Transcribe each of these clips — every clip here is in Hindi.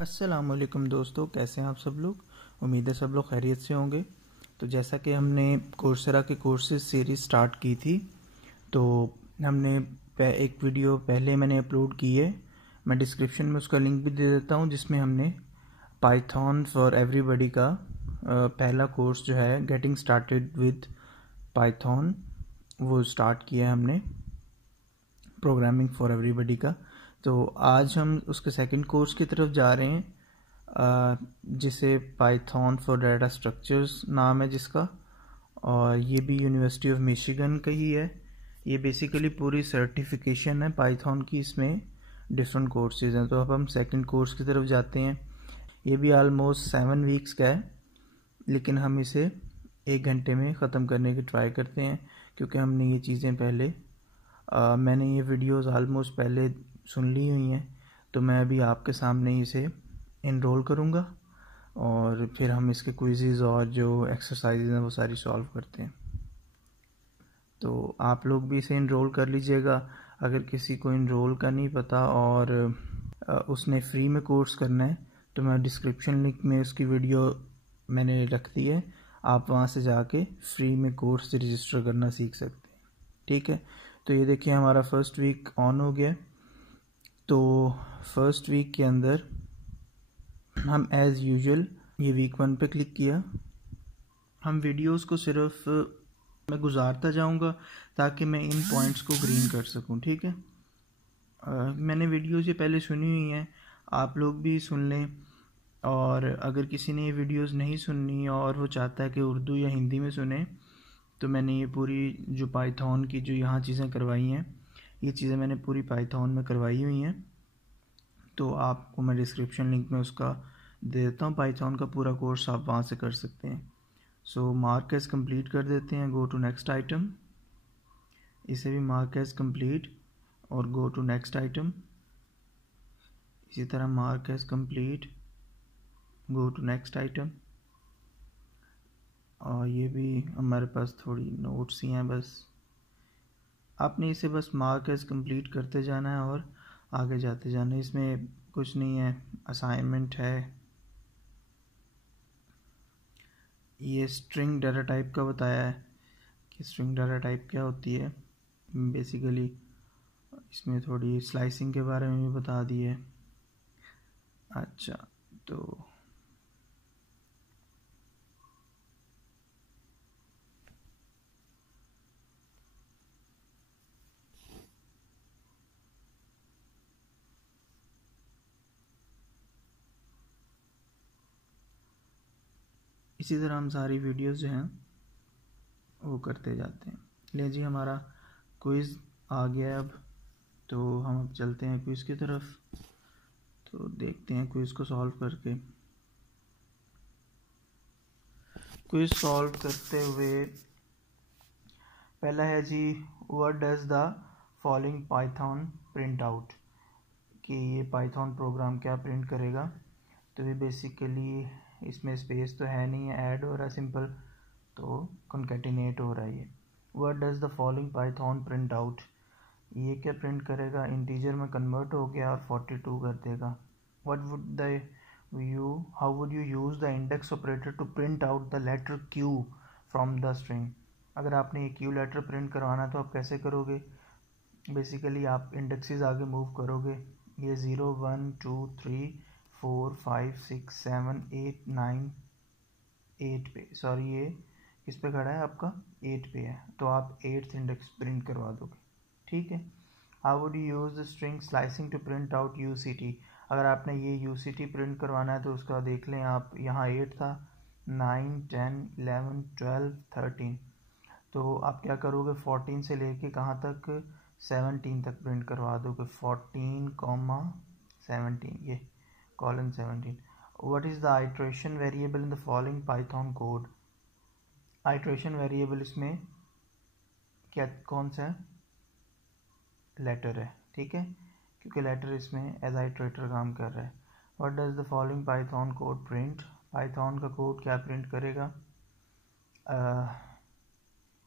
अस्सलामुअलैकुम दोस्तों, कैसे हैं आप सब लोग। उम्मीद है सब लोग खैरियत से होंगे। तो जैसा कि हमने कोर्सेरा के कोर्सेज सीरीज़ स्टार्ट की थी, तो हमने एक वीडियो पहले मैंने अपलोड की है। मैं डिस्क्रिप्शन में उसका लिंक भी दे देता हूं, जिसमें हमने पाइथन फॉर एवरीबॉडी का पहला कोर्स जो है गेटिंग स्टार्टेड विद पाइथन, वो स्टार्ट किया है हमने, प्रोग्रामिंग फॉर एवरीबॉडी का। तो आज हम उसके सेकंड कोर्स की तरफ जा रहे हैं, जिसे पाइथन फॉर डाटा स्ट्रक्चर्स नाम है जिसका, और ये भी यूनिवर्सिटी ऑफ मिशिगन का ही है। ये बेसिकली पूरी सर्टिफिकेशन है पाइथन की, इसमें डिफरेंट कोर्सेज हैं। तो अब हम सेकंड कोर्स की तरफ जाते हैं। ये भी ऑलमोस्ट 7 वीक्स का है, लेकिन हम इसे 1 घंटे में ख़त्म करने की ट्राई करते हैं, क्योंकि हमने ये चीज़ें पहले मैंने ये वीडियोस ऑलमोस्ट पहले सुन ली हुई हैं। तो मैं अभी आपके सामने इसे इनरोल करूँगा और फिर हम इसके क्विज़ेज़ और जो एक्सरसाइजेज हैं वो सारी सॉल्व करते हैं। तो आप लोग भी इसे इनरोल कर लीजिएगा। अगर किसी को इनरोल का नहीं पता और उसने फ्री में कोर्स करना है, तो मैं डिस्क्रिप्शन लिंक में उसकी वीडियो मैंने रख दी है, आप वहाँ से जाके फ्री में कोर्स रजिस्टर करना सीख सकते हैं। ठीक है, तो ये देखिए हमारा फर्स्ट वीक ऑन हो गया। तो फर्स्ट वीक के अंदर हम एज़ यूजुअल ये वीक 1 पे क्लिक किया। हम वीडियोस को सिर्फ मैं गुजारता जाऊंगा ताकि मैं इन पॉइंट्स को ग्रीन कर सकूं। ठीक है, मैंने वीडियोस ये पहले सुनी हुई हैं, आप लोग भी सुन लें। और अगर किसी ने ये वीडियोस नहीं सुननी और वो चाहता है कि उर्दू या हिंदी में सुने, तो मैंने ये पूरी जो पाइथन की जो यहाँ चीज़ें करवाई हैं, ये चीज़ें मैंने पूरी पाइथन में करवाई हुई हैं। तो आपको मैं डिस्क्रिप्शन लिंक में उसका दे देता हूँ, पाइथन का पूरा कोर्स आप वहाँ से कर सकते हैं। सो मार्क एज कंप्लीट कर देते हैं, गो टू नेक्स्ट आइटम। इसे भी मार्क एज कंप्लीट और गो टू नेक्स्ट आइटम। इसी तरह mark as complete, go to next item. और ये भी हमारे पास थोड़ी नोट्स ही हैं, बस आपने इसे बस मार्क एज कंप्लीट करते जाना है और आगे जाते जाना है। इसमें कुछ नहीं है, असाइनमेंट है। ये स्ट्रिंग डाटा टाइप का बताया है कि स्ट्रिंग डाटा टाइप क्या होती है। बेसिकली इसमें थोड़ी स्लाइसिंग के बारे में भी बता दी है। अच्छा, तो इसी तरह हम सारी वीडियोस जो हैं वो करते जाते हैं। ले जी, हमारा क्विज़ आ गया अब। तो हम अब चलते हैं क्विज़ की तरफ। तो देखते हैं क्विज़ को सॉल्व करके। क्विज़ सॉल्व करते हुए पहला है जी, what does the following Python print out, कि ये पाइथन प्रोग्राम क्या प्रिंट करेगा। तो ये बेसिकली इसमें स्पेस तो है नहीं है, ऐड हो रहा है सिंपल, तो कॉन्कैटिनेट हो रहा है ये। What does the following Python print out, ये क्या प्रिंट करेगा, इंटीजर में कन्वर्ट हो गया और 42 कर देगा। What would the you how would you use the index operator to print out the letter Q from the string. अगर आपने ये क्यू लेटर प्रिंट करवाना है तो आप कैसे करोगे। बेसिकली आप इंडेक्सेस आगे मूव करोगे। ये 0 1 2 3 4 5 6 7 8 9 8 पे, सॉरी ये किस पे खड़ा है आपका, 8 पे है, तो आप 8th इंडेक्स प्रिंट करवा दोगे। ठीक है, how would you use the string slicing to print out UCT। अगर आपने ये UCT प्रिंट करवाना है तो उसका देख लें आप, यहाँ 8 था, 9 10 11 12 13, तो आप क्या करोगे, 14 से लेके कहाँ तक, 17 तक प्रिंट करवा दोगे। 14, 17, ये colon 17। What is the iteration variable in the following Python code. Iteration variable इसमें क्या कौन सा है, लेटर है। ठीक है, क्योंकि लेटर इसमें एज आइट्रेटर काम कर रहा है। What does the following Python code print, Python का कोड क्या प्रिंट करेगा।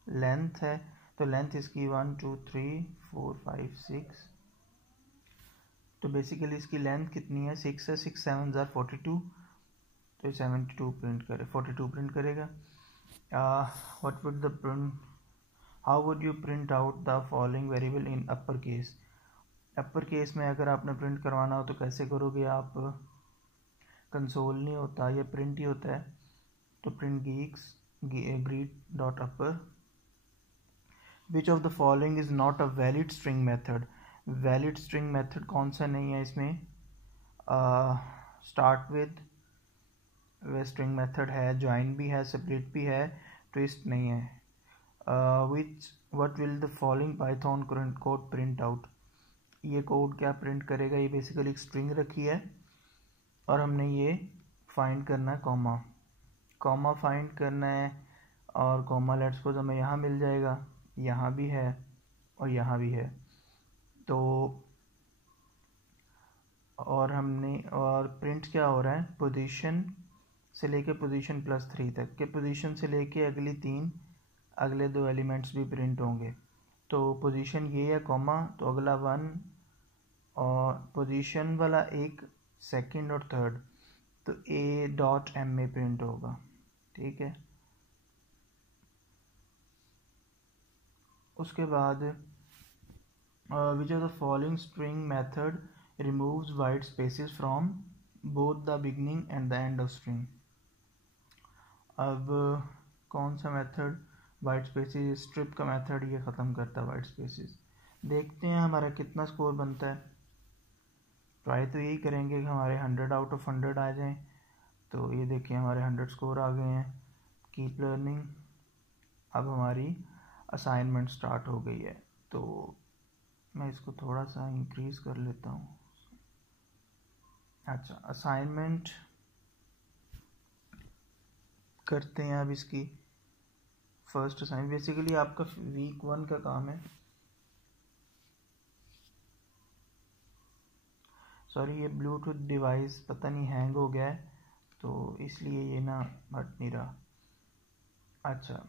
लेंथ है, तो लेंथ इसकी 1 2 3 4 5 6 तो बेसिकली इसकी लेंथ कितनी है, 6 है, 6 7 ज़ार 42, तो 72 प्रिंट करे, 42 प्रिंट करेगा। What would the print, how would you print out the following variable in upper case. Upper case में अगर आपने प्रिंट करवाना हो तो कैसे करोगे आप, कंसोल नहीं होता, ये प्रिंट ही होता है, तो print Geeks greet dot upper. Which of the following is not a valid string method, valid string method कौन सा नहीं है इसमें, start with way string method है, ज्वाइन भी है, सेपरेट भी है, ट्विस्ट नहीं है। विच what will the following Python code print out, ये कोड क्या प्रिंट करेगा, ये बेसिकली एक स्ट्रिंग रखी है और हमने ये फाइंड करना है, कॉमा फाइंड करना है, और कॉमा लेट्स सपोज हमें यहाँ मिल जाएगा, यहाँ भी है और यहाँ भी है, तो और हमने और प्रिंट क्या हो रहा है, पोजीशन से लेके पोजीशन +3 तक के, पोजीशन से लेके अगले 2 एलिमेंट्स भी प्रिंट होंगे। तो पोजीशन ये है कॉमा, तो अगला 1 और पोजीशन वाला एक सेकंड और थर्ड, तो A.M में प्रिंट होगा, ठीक है। उसके बाद which of the following string method removes white spaces from both the beginning and the end of string. अब कौन सा मेथड वाइट स्पेसेस, स्ट्रिप का मेथड ये ख़त्म करता है वाइट स्पेसेस। देखते हैं हमारा कितना स्कोर बनता है, ट्राई तो यही करेंगे कि हमारे 100 आउट ऑफ 100 आ जाएं। तो ये देखिए हमारे 100 स्कोर आ गए हैं। कीप लर्निंग, अब हमारी असाइनमेंट स्टार्ट हो गई है, तो मैं इसको थोड़ा सा इंक्रीज़ कर लेता हूँ। अच्छा, असाइनमेंट करते हैं अब इसकी फर्स्ट असाइनमेंट। बेसिकली आपका वीक 1 का काम है, सॉरी ये ब्लूटूथ डिवाइस पता नहीं हैंग हो गया है, तो इसलिए ये ना हट नहीं रहा। अच्छा,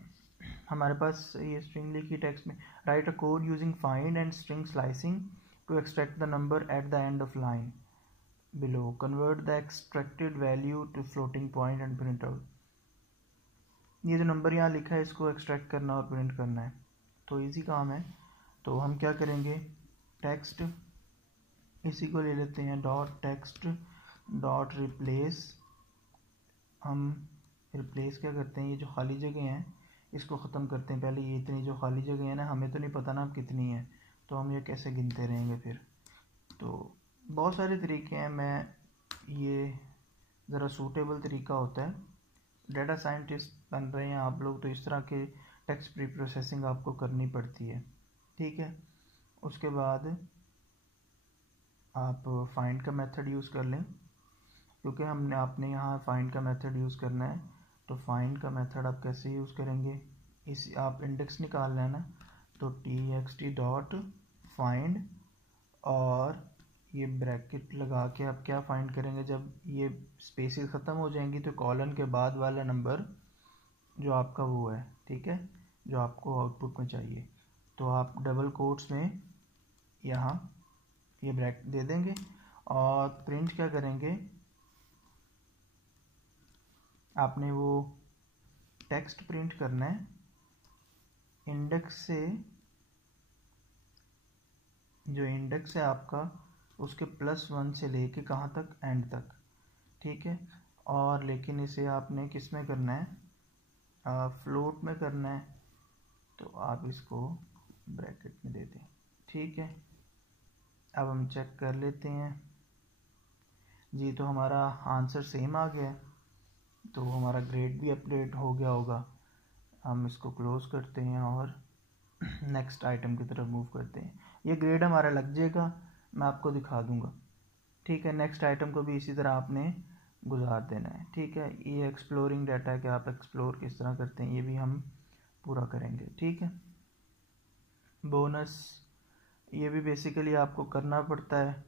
हमारे पास ये स्ट्रिंग लिखी टेक्स्ट में, write a code using find and string slicing to extract the number at the end of line below, convert the extracted value to floating point and print out. ये जो नंबर यहाँ लिखा है इसको एक्सट्रैक्ट करना और प्रिंट करना है, तो इजी काम है। तो हम क्या करेंगे, टेक्स्ट इसी को ले लेते हैं, डॉट टेक्स्ट डॉट रिप्लेस। हम रिप्लेस क्या करते हैं, ये जो खाली जगह हैं इसको ख़त्म करते हैं। पहले ये इतनी जो खाली जगह है ना, हमें तो नहीं पता ना अब कितनी है, तो हम ये कैसे गिनते रहेंगे फिर। तो बहुत सारे तरीके हैं, मैं ये ज़रा सूटेबल तरीका होता है। डेटा साइंटिस्ट बन रहे हैं आप लोग, तो इस तरह के टेक्स्ट प्री प्रोसेसिंग आपको करनी पड़ती है, ठीक है। उसके बाद आप फाइंड का मेथड यूज़ कर लें, क्योंकि आपने यहाँ फाइंड का मेथड यूज़ करना है। तो फाइंड का मेथड आप कैसे यूज़ करेंगे, इस आप इंडेक्स निकाल लेना, तो txt डॉट फाइंड और ये ब्रैकेट लगा के आप क्या फाइंड करेंगे, जब ये स्पेसेस ख़त्म हो जाएंगी तो कॉलन के बाद वाला नंबर जो आपका वो है, ठीक है, जो आपको आउटपुट में चाहिए, तो आप डबल कोट्स में यहाँ ये ब्रैकेट दे देंगे और प्रिंट क्या करेंगे, आपने वो टेक्स्ट प्रिंट करना है इंडेक्स से, जो इंडेक्स है आपका उसके +1 से लेके कहाँ तक, एंड तक, ठीक है। और लेकिन इसे आपने किस में करना है, फ्लोट में करना है, तो आप इसको ब्रैकेट में दे दें, ठीक है। अब हम चेक कर लेते हैं जी, तो हमारा आंसर सेम आ गया, तो हमारा ग्रेड भी अपडेट हो गया होगा। हम इसको क्लोज़ करते हैं और नेक्स्ट आइटम की तरफ मूव करते हैं। ये ग्रेड हमारा लग जाएगा, मैं आपको दिखा दूंगा, ठीक है। नेक्स्ट आइटम को भी इसी तरह आपने गुजार देना है, ठीक है। ये एक्सप्लोरिंग डाटा है कि आप एक्सप्लोर किस तरह करते हैं, ये भी हम पूरा करेंगे, ठीक है। बोनस, ये भी बेसिकली आपको करना पड़ता है,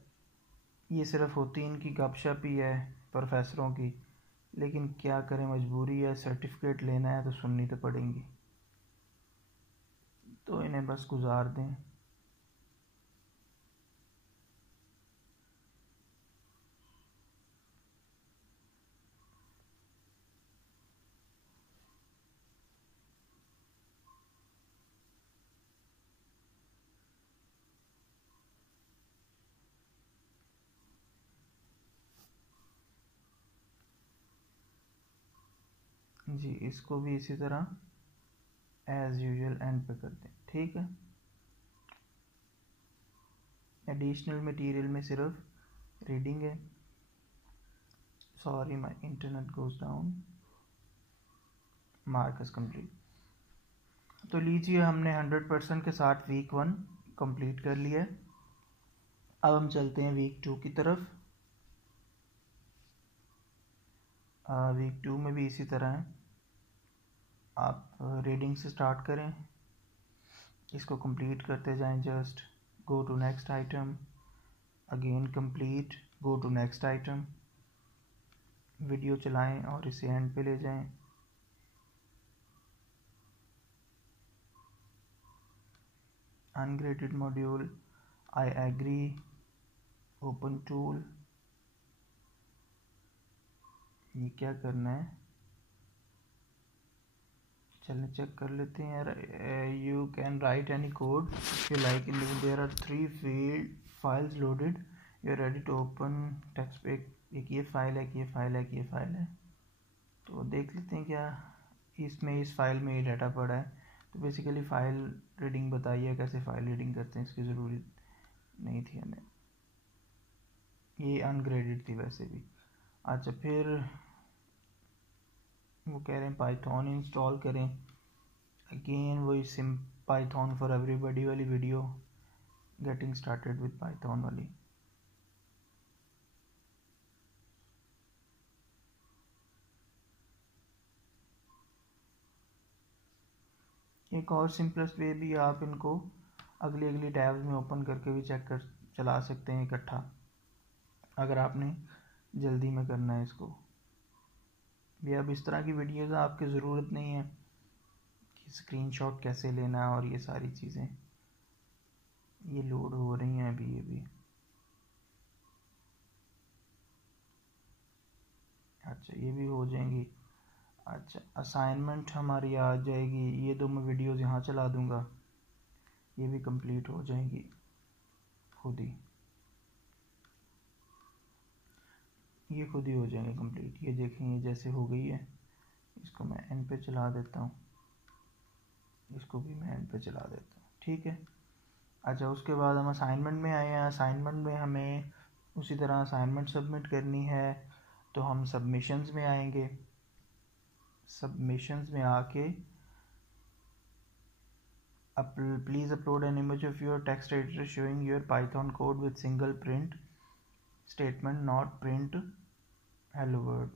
ये सिर्फ होती इनकी गपशप ही है प्रोफेसरों की, लेकिन क्या करें, मजबूरी है, सर्टिफिकेट लेना है तो सुननी तो पड़ेंगी, तो इन्हें बस गुजार दें। जी इसको भी इसी तरह एज यूजुअल एंड पे कर दें, ठीक है। एडिशनल मटेरियल में सिर्फ रीडिंग है। Sorry my internet goes down. Marcus complete. तो लीजिए हमने 100% के साथ वीक 1 कंप्लीट कर लिया है। अब हम चलते हैं वीक 2 की तरफ। वीक 2 में भी इसी तरह है। आप रीडिंग से स्टार्ट करें, इसको कंप्लीट करते जाएं। Just go to next item, again complete, go to next item. Video चलाएं और इसे एंड पे ले जाएं। Ungraded module, I agree, open tool. ये क्या करना है, चलें चेक कर लेते हैं यार। You can write any code you like in there are 3 field files loaded, you are ready to open text. एक ये फाइल है, कि ये फाइल है, कि ये फाइल है। तो देख लेते हैं क्या इसमें, इस फाइल में ये डाटा पड़ा है। तो बेसिकली फ़ाइल रीडिंग बताइए, कैसे फ़ाइल रीडिंग करते हैं, इसकी ज़रूरी नहीं थी हमें, ये अनग्रेडेड थी वैसे भी। अच्छा फिर वो कह रहे हैं पाइथन इंस्टॉल करें। अगेन वही सिम पाइथन फॉर एवरीबॉडी वाली video, getting started with Python वाली। एक और सिंपलेस्ट वे भी, आप इनको अगली टैब्स में ओपन करके भी चेक कर चला सकते हैं इकट्ठा, अगर आपने जल्दी में करना है इसको भी। अब इस तरह की वीडियोज़ आपकी ज़रूरत नहीं है कि स्क्रीनशॉट कैसे लेना है और ये सारी चीज़ें। ये लोड हो रही हैं अभी, ये भी। अच्छा ये भी हो जाएंगी। अच्छा असाइनमेंट हमारी आ जाएगी, ये दो मैं वीडियोज़ यहाँ चला दूँगा, ये भी कंप्लीट हो जाएंगी खुद ही, ये खुद ही हो जाएंगे कंप्लीट। ये देखें ये जैसे हो गई है, इसको मैं एंड पे चला देता हूँ, इसको भी मैं एंड पे चला देता हूँ, ठीक है। अच्छा उसके बाद हम असाइनमेंट में आए हैं। असाइनमेंट में हमें उसी तरह असाइनमेंट सबमिट करनी है, तो हम सबमिशंस में आएंगे। सबमिशंस में आके please upload an image of your text editor showing your Python code with single print statement not print hello word.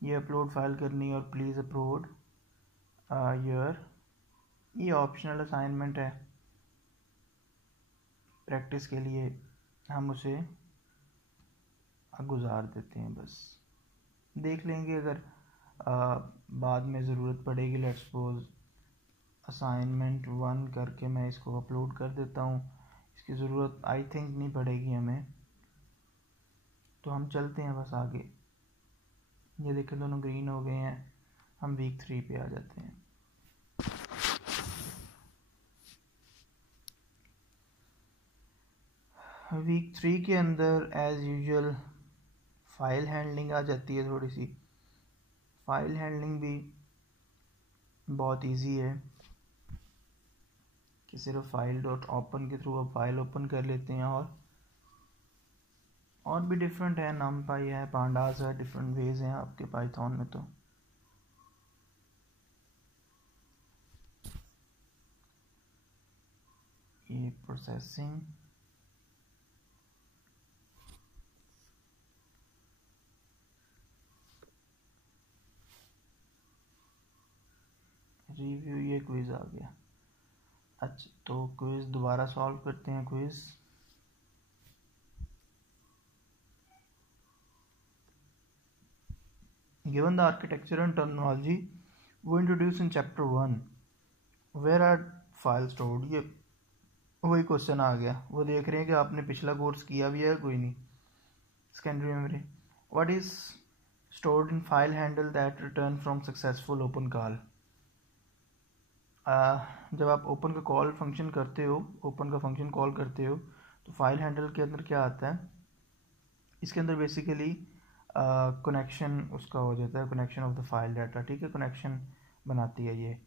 ये अपलोड फाइल करनी है और प्लीज़ अपलोड योर, ये ऑप्शनल असाइनमेंट है प्रैक्टिस के लिए, हम उसे गुजार देते हैं, बस देख लेंगे अगर बाद में ज़रूरत पड़ेगी। लेट्स सपोज असाइनमेंट 1 करके मैं इसको अपलोड कर देता हूँ, इसकी ज़रूरत आई थिंक नहीं पड़ेगी हमें, तो हम चलते हैं बस आगे। ये देखें दोनों ग्रीन हो गए हैं, हम वीक 3 पे आ जाते हैं। वीक 3 के अंदर एज़ यूजुअल फ़ाइल हैंडलिंग आ जाती है थोड़ी सी। फ़ाइल हैंडलिंग भी बहुत इजी है कि सिर्फ फाइल डॉट ओपन के थ्रू आप फाइल ओपन कर लेते हैं, और भी डिफरेंट है, नमपाई है, पांडास है, डिफरेंट वेज हैं आपके पाइथन में। तो ये प्रोसेसिंग, रिव्यू, ये क्विज आ गया। अच्छा तो क्विज दोबारा सॉल्व करते हैं। Quiz given the architecture and terminology we introduce in chapter 1 where are file stored. ये वही क्वेश्चन आ गया, वो देख रहे हैं कि आपने पिछला कोर्स किया भी है कोई नहीं। Secondary memory, what is stored in file handle that return from successful open call. जब आप ओपन का कॉल फंक्शन करते हो, ओपन का फंक्शन कॉल करते हो, तो फाइल हैंडल के अंदर क्या आता है, इसके अंदर बेसिकली कनेक्शन उसका हो जाता है, connection of the file data, ठीक है, कनेक्शन बनाती है ये।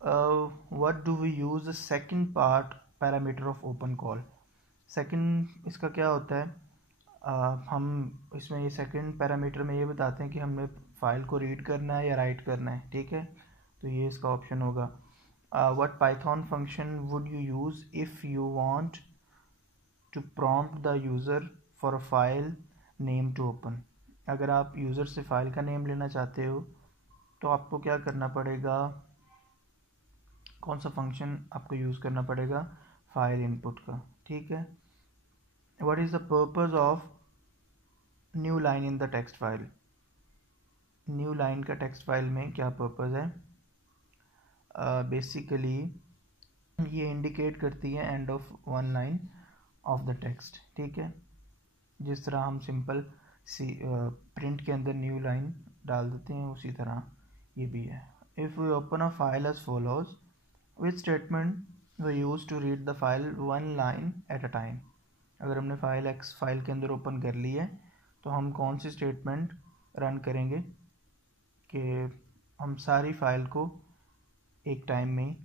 What do we use the second part parameter of open call. Second इसका क्या होता है, हम इसमें ये सेकंड पैरामीटर में ये बताते हैं कि हमने फाइल को रीड करना है या राइट करना है, ठीक है, तो ये इसका ऑप्शन होगा। What Python function would you use if you want to prompt the user for a file name to open. अगर आप यूज़र से फाइल का नेम लेना चाहते हो तो आपको क्या करना पड़ेगा, कौन सा फंक्शन आपको यूज़ करना पड़ेगा, फाइल इनपुट का, ठीक है। What is the purpose of new line in the text file. New line का टेक्स्ट फाइल में क्या पर्पज़ है, बेसिकली ये इंडिकेट करती है end of one line of the text, ठीक है। जिस तरह हम सिंपल प्रिंट के अंदर न्यू लाइन डाल देते हैं उसी तरह ये भी है। If we open a file as follows, which statement we use to read the file one line at a time. अगर हमने फाइल एक्स फाइल के अंदर ओपन कर ली है तो हम कौन सी स्टेटमेंट रन करेंगे कि हम सारी फाइल को एक टाइम में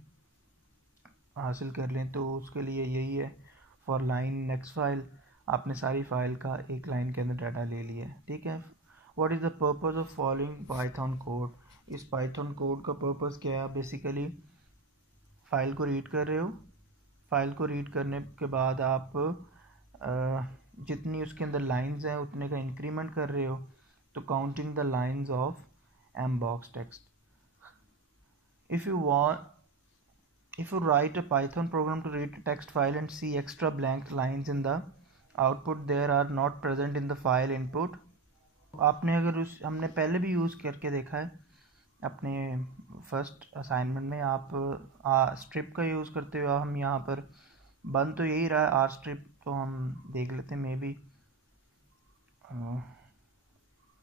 हासिल कर लें। तो उसके लिए यही है, फॉर लाइन नेक्स्ट फाइल, आपने सारी फाइल का एक लाइन के अंदर डाटा ले लिया है, ठीक है। What is the purpose of following Python code. इस पाइथन कोड का पर्पज़ क्या है, बेसिकली फाइल को रीड कर रहे हो, फाइल को रीड करने के बाद आप जितनी उसके अंदर लाइंस हैं उतने का इंक्रीमेंट कर रहे हो, तो counting the lines of M box text. If you want If you write a Python program to read a text file and see extra blank lines in the output there are not present in the file input, आपने अगर उस हमने पहले भी यूज़ करके देखा है अपने फर्स्ट असाइनमेंट में, आप स्ट्रिप का यूज़ करते हो, हम यहाँ पर बन तो यही रहा है आर स्ट्रिप, तो हम देख लेते हैं मे बी।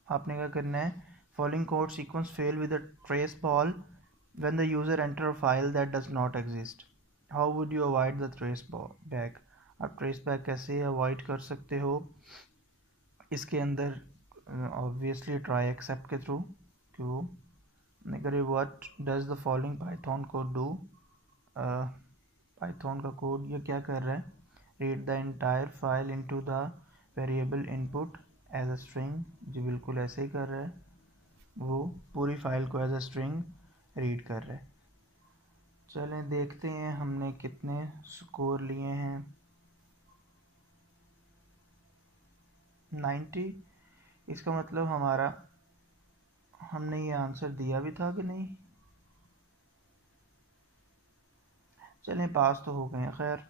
आपने क्या करना है, following code sequence fail with a trace ball when the user enter a file that does not exist, how would you avoid the trace back। आप trace back कैसे avoid कर सकते हो इसके अंदर, obviously try except के थ्रू। क्यों अगर what does the following python code do, python का कोड ये क्या कर रहा है, read the entire file into the variable input as a string, जी बिल्कुल ऐसे ही कर रहा है, वो पूरी फाइल को एज अ स्ट्रिंग रीड कर रहे हैं। चलें देखते हैं हमने कितने स्कोर लिए हैं, 90। इसका मतलब हमारा हमने ये आंसर दिया भी था कि नहीं, चलें पास तो हो गए। खैर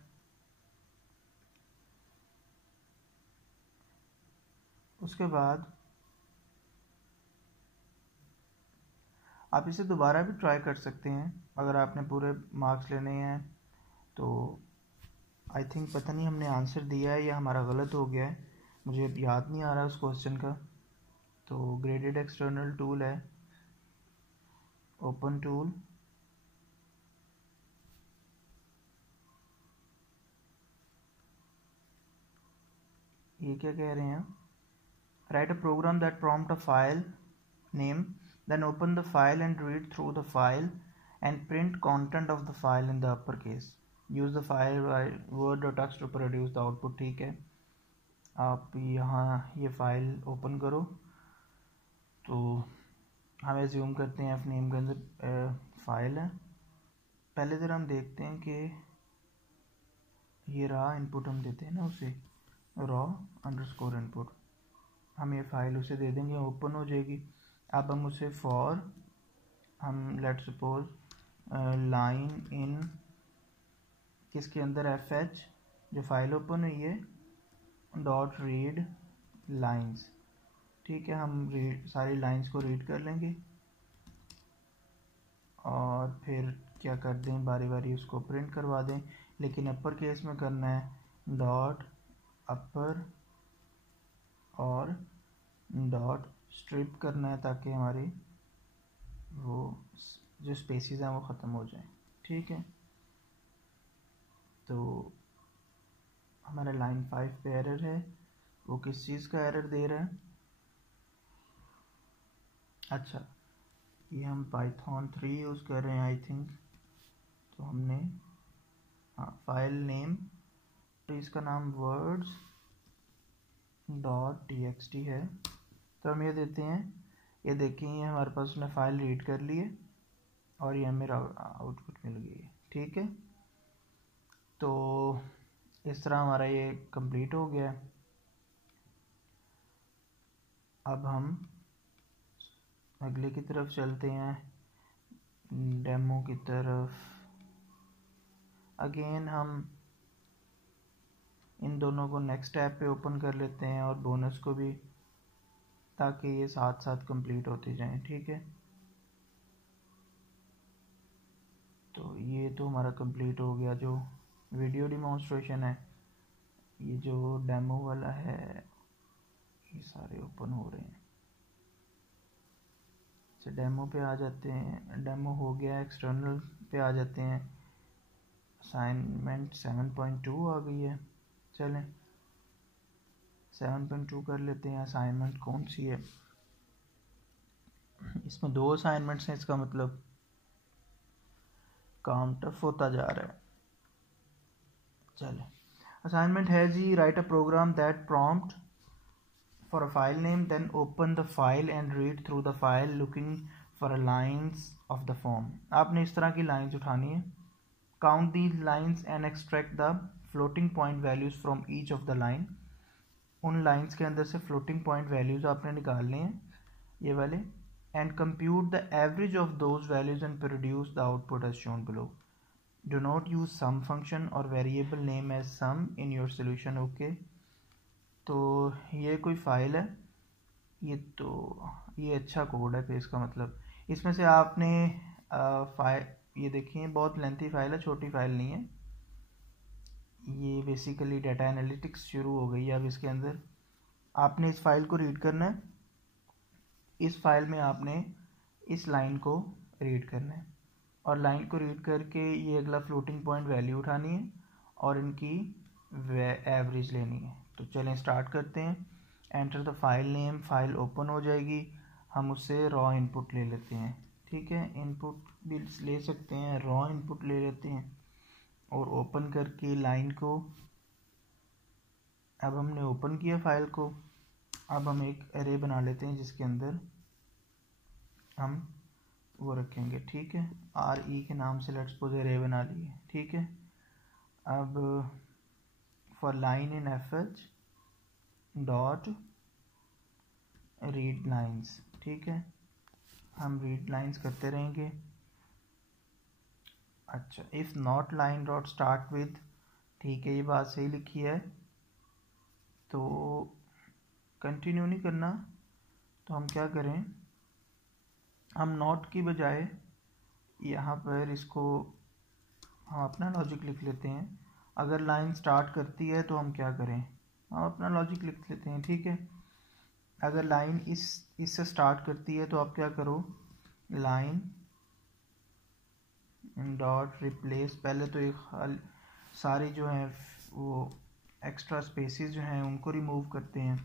उसके बाद आप इसे दोबारा भी ट्राई कर सकते हैं अगर आपने पूरे मार्क्स लेने हैं तो। आई थिंक पता नहीं हमने आंसर दिया है या हमारा गलत हो गया है, मुझे अब याद नहीं आ रहा उस क्वेश्चन का। तो ग्रेडेड एक्सटर्नल टूल है, ओपन टूल, ये क्या कह रहे हैं, write a program that prompt a file name, then open the file and read through the file and print content of the file in the upper case, use the file word or text to produce the output, ठीक है। आप यहाँ ये फाइल ओपन करो, तो हम एज्यूम करते हैं नेम के अंदर फाइल है। पहले ज़रा हम देखते हैं कि ये रहा इनपुट हम देते हैं ना उसे रॉ अंडरस्कोर इनपुट, हम ये फाइल उसे दे देंगे, ओपन हो जाएगी। अब हम उसे फॉर हम लेट सपोज लाइन इन किसके अंदर एफ एच जो फाइल ओपन हुई है डॉट रीड लाइंस, ठीक है, हम सारी लाइंस को रीड कर लेंगे और फिर क्या कर दें, बारी बारी उसको प्रिंट करवा दें, लेकिन अपर केस में करना है, डॉट अपर और डॉट स्ट्रिप करना है ताकि हमारी वो जो स्पेसिस हैं वो ख़त्म हो जाएं, ठीक है। तो हमारा लाइन 5 पे एरर है, वो किस चीज़ का एरर दे रहा है, अच्छा, ये हम पाइथन 3 यूज़ कर रहे हैं आई थिंक। तो हमने फाइल नेम, तो इसका नाम words .txt है। तो हम ये देते हैं, ये देखिए ये हमारे पास उसने फाइल रीड कर ली है और ये हमें आउटपुट मिल गई है। ठीक है, तो इस तरह हमारा ये कंप्लीट हो गया है। अब हम अगले की तरफ चलते हैं, डेमो की तरफ। अगेन हम इन दोनों को नेक्स्ट टैब पे ओपन कर लेते हैं और बोनस को भी, ताकि ये साथ साथ कंप्लीट होते जाएं। ठीक है, तो ये तो हमारा कंप्लीट हो गया। जो वीडियो डिमॉन्स्ट्रेशन है, ये जो डेमो वाला है, ये सारे ओपन हो रहे हैं। अच्छा, डेमो पे आ जाते हैं, डेमो हो गया। एक्सटर्नल पे आ जाते हैं, असाइनमेंट 7.2 आ गई है। चलें 7.2 कर लेते हैं। असाइनमेंट कौन सी है? इसमें 2 असाइनमेंट्स हैं, इसका मतलब काम टफ होता जा रहा है। चलें, असाइनमेंट है जी, write a program that prompt for a file name, then open the file and read through the file looking for a lines of the form। आपने इस तरह की लाइंस उठानी है। count these lines and extract the floating point values from each of the line। उन लाइंस के अंदर से floating point values आपने निकालने हैं, ये वाले। and compute the average of those values and produce the output as shown below। do not use sum function or variable name as sum in your solution। okay, तो ये कोई फाइल है, ये तो ये अच्छा कोड है। फिर इसका मतलब इसमें से आपने फाइल, ये देखिए बहुत लेंथी फाइल है, छोटी फाइल नहीं है। ये बेसिकली डाटा एनालिटिक्स शुरू हो गई है अब इसके अंदर। आपने इस फाइल को रीड करना है। इस फाइल में आपने इस लाइन को रीड करना है और लाइन को रीड करके ये अगला फ्लोटिंग पॉइंट वैल्यू उठानी है और इनकी एवरेज लेनी है। तो चलें स्टार्ट करते हैं। Enter the file name, file open हो जाएगी। हम उससे रॉ इनपुट ले लेते हैं। ठीक है, इनपुट भी ले सकते हैं, रॉ इनपुट ले लेते हैं और ओपन करके लाइन को, अब हमने ओपन किया फाइल को। अब हम एक एरे बना लेते हैं जिसके अंदर हम वो रखेंगे। ठीक है, RE के नाम से लेट्स सपोज एरे बना लिए। ठीक है, अब for line in FH dot read lines. ठीक है, हम रीड लाइंस करते रहेंगे। अच्छा, if not line dot start with, ठीक है ये बात सही लिखी है, तो कंटिन्यू नहीं करना। तो हम क्या करें, हम नॉट की बजाय यहाँ पर इसको हम अपना लॉजिक लिख लेते हैं। अगर लाइन स्टार्ट करती है तो हम क्या करें, हम अपना लॉजिक लिख लेते हैं। ठीक है, अगर लाइन इससे स्टार्ट करती है तो आप क्या करो, लाइन डॉट रिप्लेस, पहले तो एक सारी जो है वो एक्स्ट्रा स्पेसेस जो हैं उनको रिमूव करते हैं।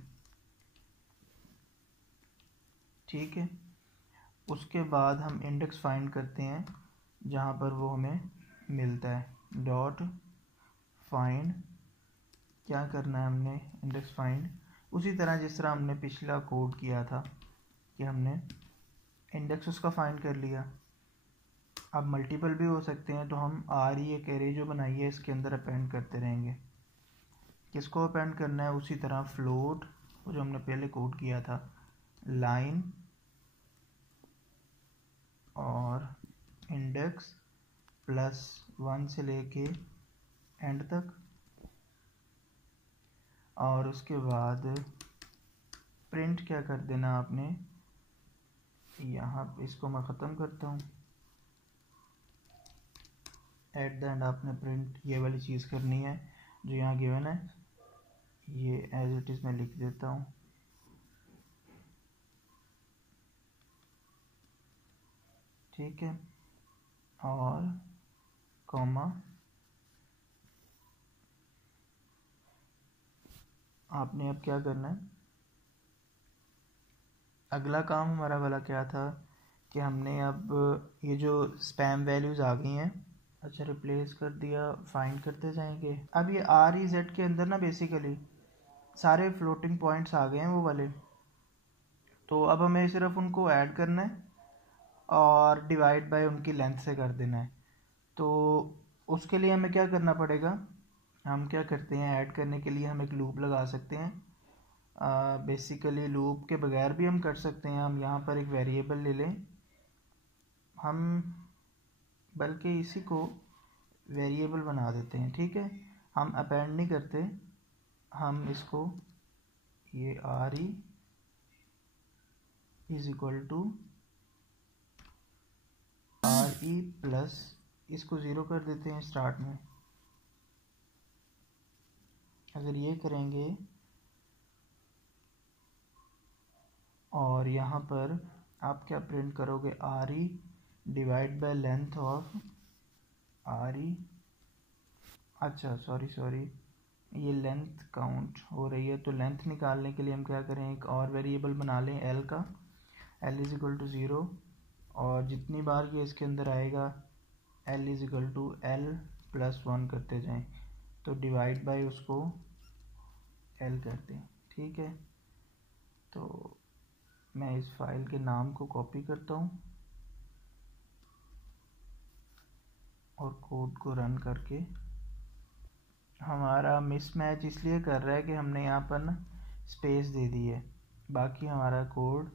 ठीक है, उसके बाद हम इंडेक्स फाइंड करते हैं जहाँ पर वो हमें मिलता है। डॉट फाइंड, क्या करना है हमने, इंडेक्स फाइंड उसी तरह जिस तरह हमने पिछला कोड किया था कि हमने इंडेक्स उसका फाइंड कर लिया। अब मल्टीपल भी हो सकते हैं, तो हम RE एक एरे जो बनाई है इसके अंदर अपेंड करते रहेंगे। किसको अपेंड करना है, उसी तरह फ्लोट जो हमने पहले कोड किया था, लाइन और इंडेक्स +1 से लेके एंड तक। और उसके बाद प्रिंट क्या कर देना आपने, यहाँ इसको मैं ख़त्म करता हूँ। एट द एंड आपने प्रिंट ये वाली चीज़ करनी है जो यहाँ गिवन है, ये एज इट इज़ मैं लिख देता हूँ। ठीक है, और कॉमा, आपने अब क्या करना है, अगला काम हमारा वाला क्या था कि हमने अब ये जो स्पैम वैल्यूज़ आ गई हैं, अच्छा रिप्लेस कर दिया, फाइंड करते जाएंगे। अब ये आर ई जेड के अंदर ना बेसिकली सारे फ्लोटिंग पॉइंट्स आ गए हैं वो वाले, तो अब हमें सिर्फ उनको ऐड करना है और डिवाइड बाय उनकी लेंथ से कर देना है। तो उसके लिए हमें क्या करना पड़ेगा, हम क्या करते हैं, ऐड करने के लिए हम एक लूप लगा सकते हैं। बेसिकली लूप के बगैर भी हम कर सकते हैं। हम यहाँ पर एक वेरिएबल ले लें, हम बल्कि इसी को वेरिएबल बना देते हैं, ठीक है। हम अपेंड नहीं करते, हम इसको ये R E is equal to R E plus इसको ज़ीरो कर देते हैं स्टार्ट में। अगर ये करेंगे और यहाँ पर आप क्या प्रिंट करोगे, R E divide by length of R E, अच्छा सॉरी ये लेंथ काउंट हो रही है, तो लेंथ निकालने के लिए हम क्या करें, एक और वेरिएबल बना लें एल का, L is equal to zero, और जितनी बार ये इसके अंदर आएगा L is equal to L plus one करते जाएं, तो डिवाइड बाय उसको एल करते हैं, ठीक है। तो मैं इस फाइल के नाम को कॉपी करता हूँ और कोड को रन करके, हमारा मिसमैच इसलिए कर रहा है कि हमने यहाँ पर ना स्पेस दे दी है, बाकी हमारा कोड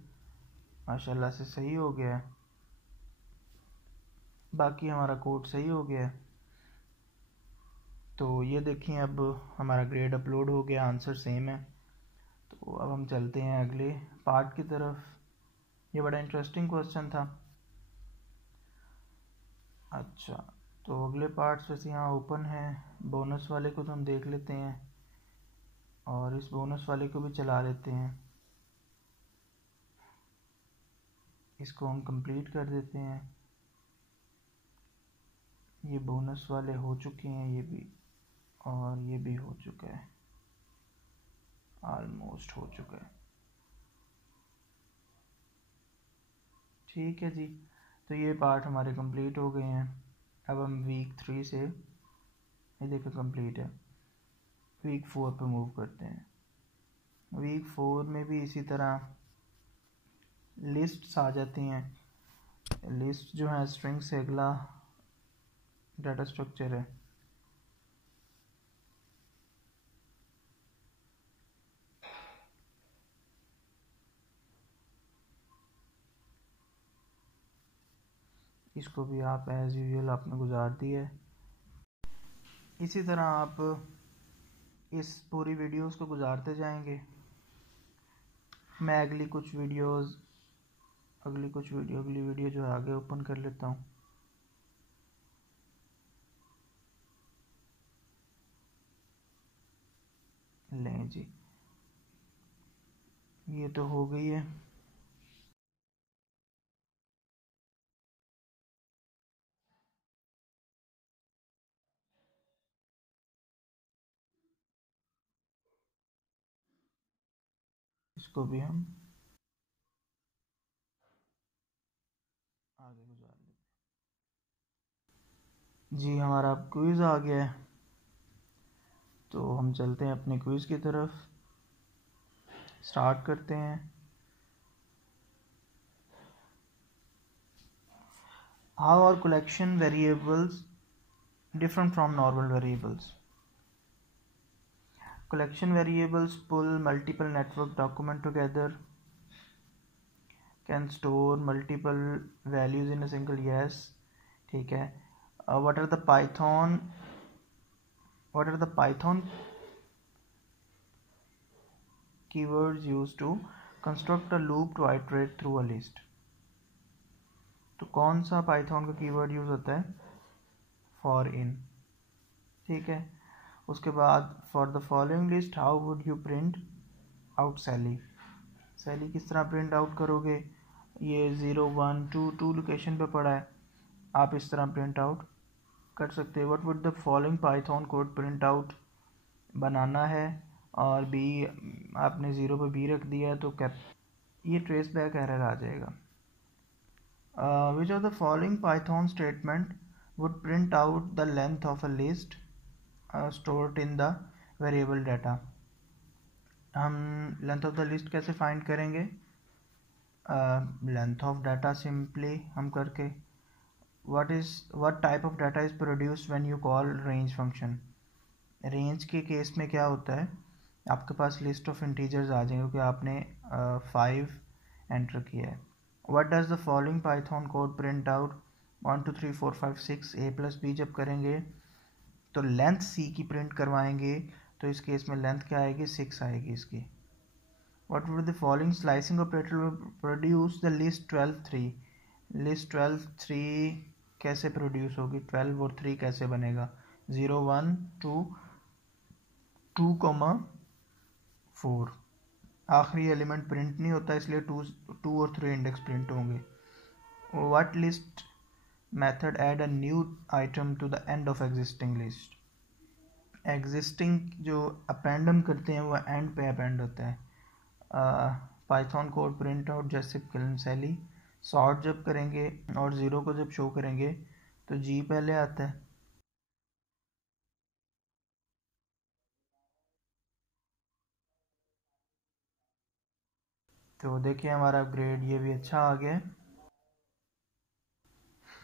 माशाल्लाह से सही हो गया है, बाकी हमारा कोड सही हो गया है। तो ये देखिए अब हमारा ग्रेड अपलोड हो गया, आंसर सेम है। तो अब हम चलते हैं अगले पार्ट की तरफ। ये बड़ा इंटरेस्टिंग क्वेश्चन था। अच्छा, तो अगले पार्ट्स वैसे यहाँ ओपन है, बोनस वाले को तो हम देख लेते हैं और इस बोनस वाले को भी चला लेते हैं, इसको हम कंप्लीट कर देते हैं। ये बोनस वाले हो चुके हैं, ये भी, और ये भी हो चुका है, ऑलमोस्ट हो चुका है, ठीक है जी। तो ये पार्ट हमारे कंप्लीट हो गए हैं। अब हम वीक 3 से, ये देखो कंप्लीट है, वीक 4 पे मूव करते हैं। वीक 4 में भी इसी तरह लिस्ट्स आ जाती हैं। लिस्ट जो है स्ट्रिंग से अगला डाटा स्ट्रक्चर है। इसको भी आप एज यूजुअल आपने गुजार दी है। इसी तरह आप इस पूरी वीडियोस को गुजारते जाएंगे। मैं अगली वीडियो जो है आगे ओपन कर लेता हूँ। लें जी, ये तो हो गई है। इसको भी हम आगे गुजार लेते हैं जी। हमारा क्विज़ आ गया है, तो हम चलते हैं अपने क्विज़ की तरफ, स्टार्ट करते हैं। How are collection variables different from normal variables? Collection variables pull multiple network document together, can store multiple values in a single, yes, ठीक है। what are the Python keywords used to construct a loop to iterate through a list? तो कौन सा पाइथन का कीवर्ड यूज़ होता है, फॉर इन, ठीक है। उसके बाद for the following list how would you print out Sally, Sally किस तरह प्रिंट आउट करोगे, ये 0 1 2 2 लोकेशन पे पड़ा है, आप इस तरह प्रिंट आउट कर सकते हैं। What would the following Python code print out, बनाना है और बी आपने 0 पे बी रख दिया है, तो ये ट्रेस बैक एरर आ जाएगा। Which of the following Python statement would print out the length of a list stored in the variable data. हम लेंथ ऑफ द लिस्ट कैसे फाइंड करेंगे? लेंथ ऑफ डाटा सिंपली हम करके what type of data is produced when you call range function। Range के केस में क्या होता है, आपके पास लिस्ट ऑफ इंटीजर्स आ जाएंगे क्योंकि आपने 5 एंटर किया है। What does the following Python code print out 1 2 3 4 5 6 a plus b जब करेंगे तो लेंथ c की प्रिंट करवाएंगे, तो इस केस में लेंथ क्या आएगी? 6 आएगी इसकी। What would the following slicing operator produce the list 12 3। List 12 3 कैसे प्रोड्यूस होगी? 12 और 3 कैसे बनेगा? 0 1 2 2 4। आखिरी एलिमेंट प्रिंट नहीं होता, इसलिए 2 और 3 इंडेक्स प्रिंट होंगे। What list method add a new item to the end of existing list. Existing जो अपेंड हम करते हैं वो एंड पे अपेंड होता है। पाइथन कोड प्रिंट आउट जैसे सैली सॉर्ट जब करेंगे और 0 को जब शो करेंगे तो जी पहले आता है। तो देखिए हमारा ग्रेड ये भी अच्छा आ गया है।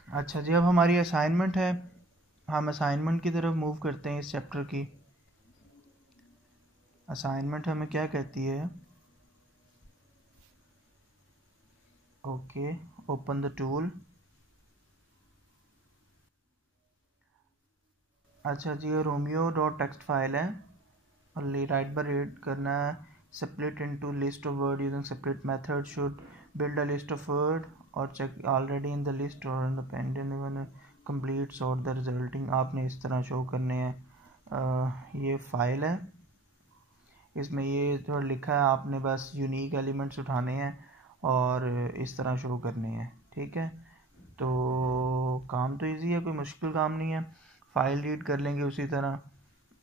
अच्छा जी, अब हमारी असाइनमेंट है, हम असाइनमेंट की तरफ मूव करते हैं। इस चैप्टर की असाइनमेंट हमें क्या कहती है? Okay, open the tool. अच्छा जी, ये रोमियो डॉट टेक्स्ट फाइल है और राइट बाय रीड करना है। Split into list of word using separate method. Should build a list of word or check already in the list or in the pending even complete sort the resulting। आपने इस तरह शो करने हैं। ये फाइल है, इसमें ये थोड़ा लिखा है, आपने बस यूनिक एलिमेंट्स उठाने हैं और इस तरह शो करने हैं। ठीक है, तो काम तो इजी है, कोई मुश्किल काम नहीं है। फाइल रीड कर लेंगे उसी तरह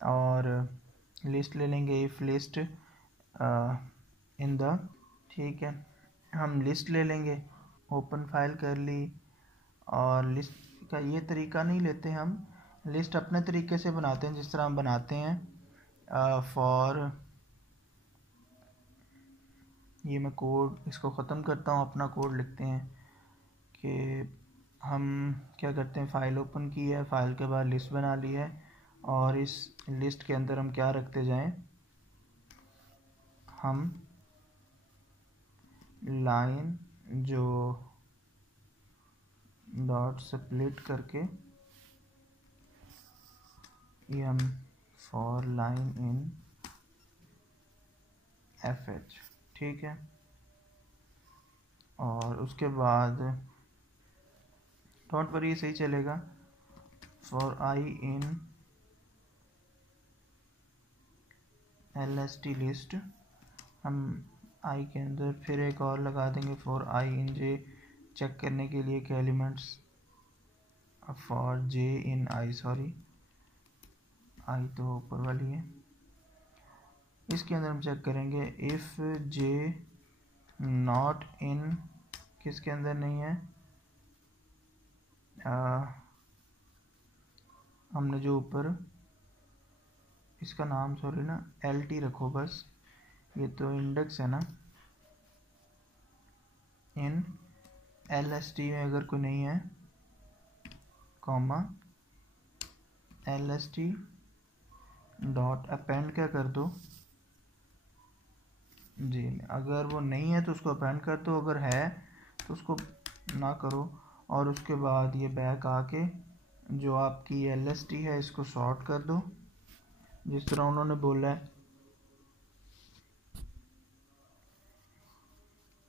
और लिस्ट ले लेंगे, इफ लिस्ट इन द। ठीक है, हम लिस्ट ले लेंगे, ओपन फाइल कर ली। और लिस्ट का ये तरीका नहीं लेते हम, लिस्ट अपने तरीके से बनाते हैं जिस तरह हम बनाते हैं फॉर। ये मैं कोड इसको ख़त्म करता हूँ, अपना कोड लिखते हैं कि हम क्या करते हैं, फ़ाइल ओपन की है, फ़ाइल के बाद लिस्ट बना ली है और इस लिस्ट के अंदर हम क्या रखते जाएं, हम लाइन जो डॉट स्प्लिट करके ये हम फॉर लाइन इन fh। ठीक है, और उसके बाद डॉट पर ये सही चलेगा, for I in lst list. हम आई के अंदर फिर एक और लगा देंगे for I in J, check करने के लिए कि elements, for J in I, sorry I तो ऊपर वाली है, इसके अंदर हम चेक करेंगे इफ़ जे नॉट इन, किसके अंदर नहीं है, हमने जो ऊपर इसका नाम सॉरी ना lt रखो बस, ये तो इंडेक्स है ना, इन lst में अगर कोई नहीं है, कॉमा lst डॉट अपेंड क्या कर दो जी, अगर वो नहीं है तो उसको अपेंड कर दो, अगर है तो उसको ना करो। और उसके बाद ये बैक आके जो आपकी lst है इसको सॉर्ट कर दो जिस तरह उन्होंने बोला है।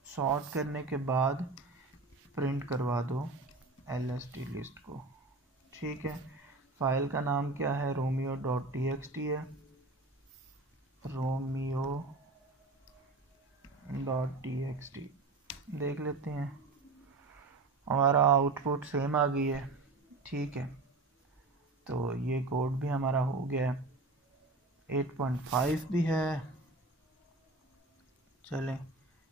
सॉर्ट करने के बाद प्रिंट करवा दो lst लिस्ट को। ठीक है, फाइल का नाम क्या है, रोमियो डॉट txt है, रोमियो डॉट txt। देख लेते हैं, हमारा आउटपुट सेम आ गई है। ठीक है, तो ये कोड भी हमारा हो गया है, 8.5 भी है। चलें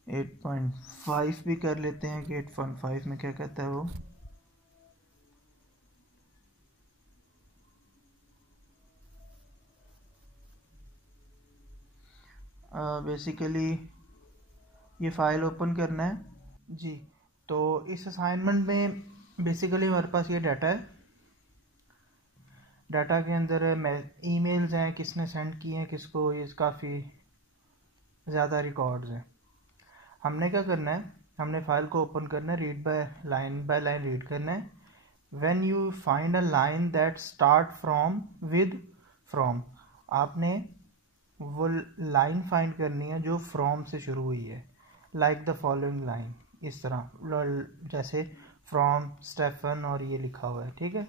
8.5 भी कर लेते हैं कि 8.5 में क्या कहता है वो। बेसिकली ये फाइल ओपन करना है जी। तो इस असाइनमेंट में बेसिकली हमारे पास ये डाटा है। डाटा के अंदर ईमेल्स हैं, किसने सेंड किए हैं किसको, ये काफ़ी ज़्यादा रिकॉर्ड्स हैं। हमने क्या करना है, हमने फाइल को ओपन करना है, रीड बाय लाइन रीड करना है। When you find a line that start from with from, आपने वो लाइन फाइंड करनी है जो फ्रॉम से शुरू हुई है। लाइक द फॉलोइंग लाइन, इस तरह जैसे फ्रॉम स्टेफन और ये लिखा हुआ है, ठीक है।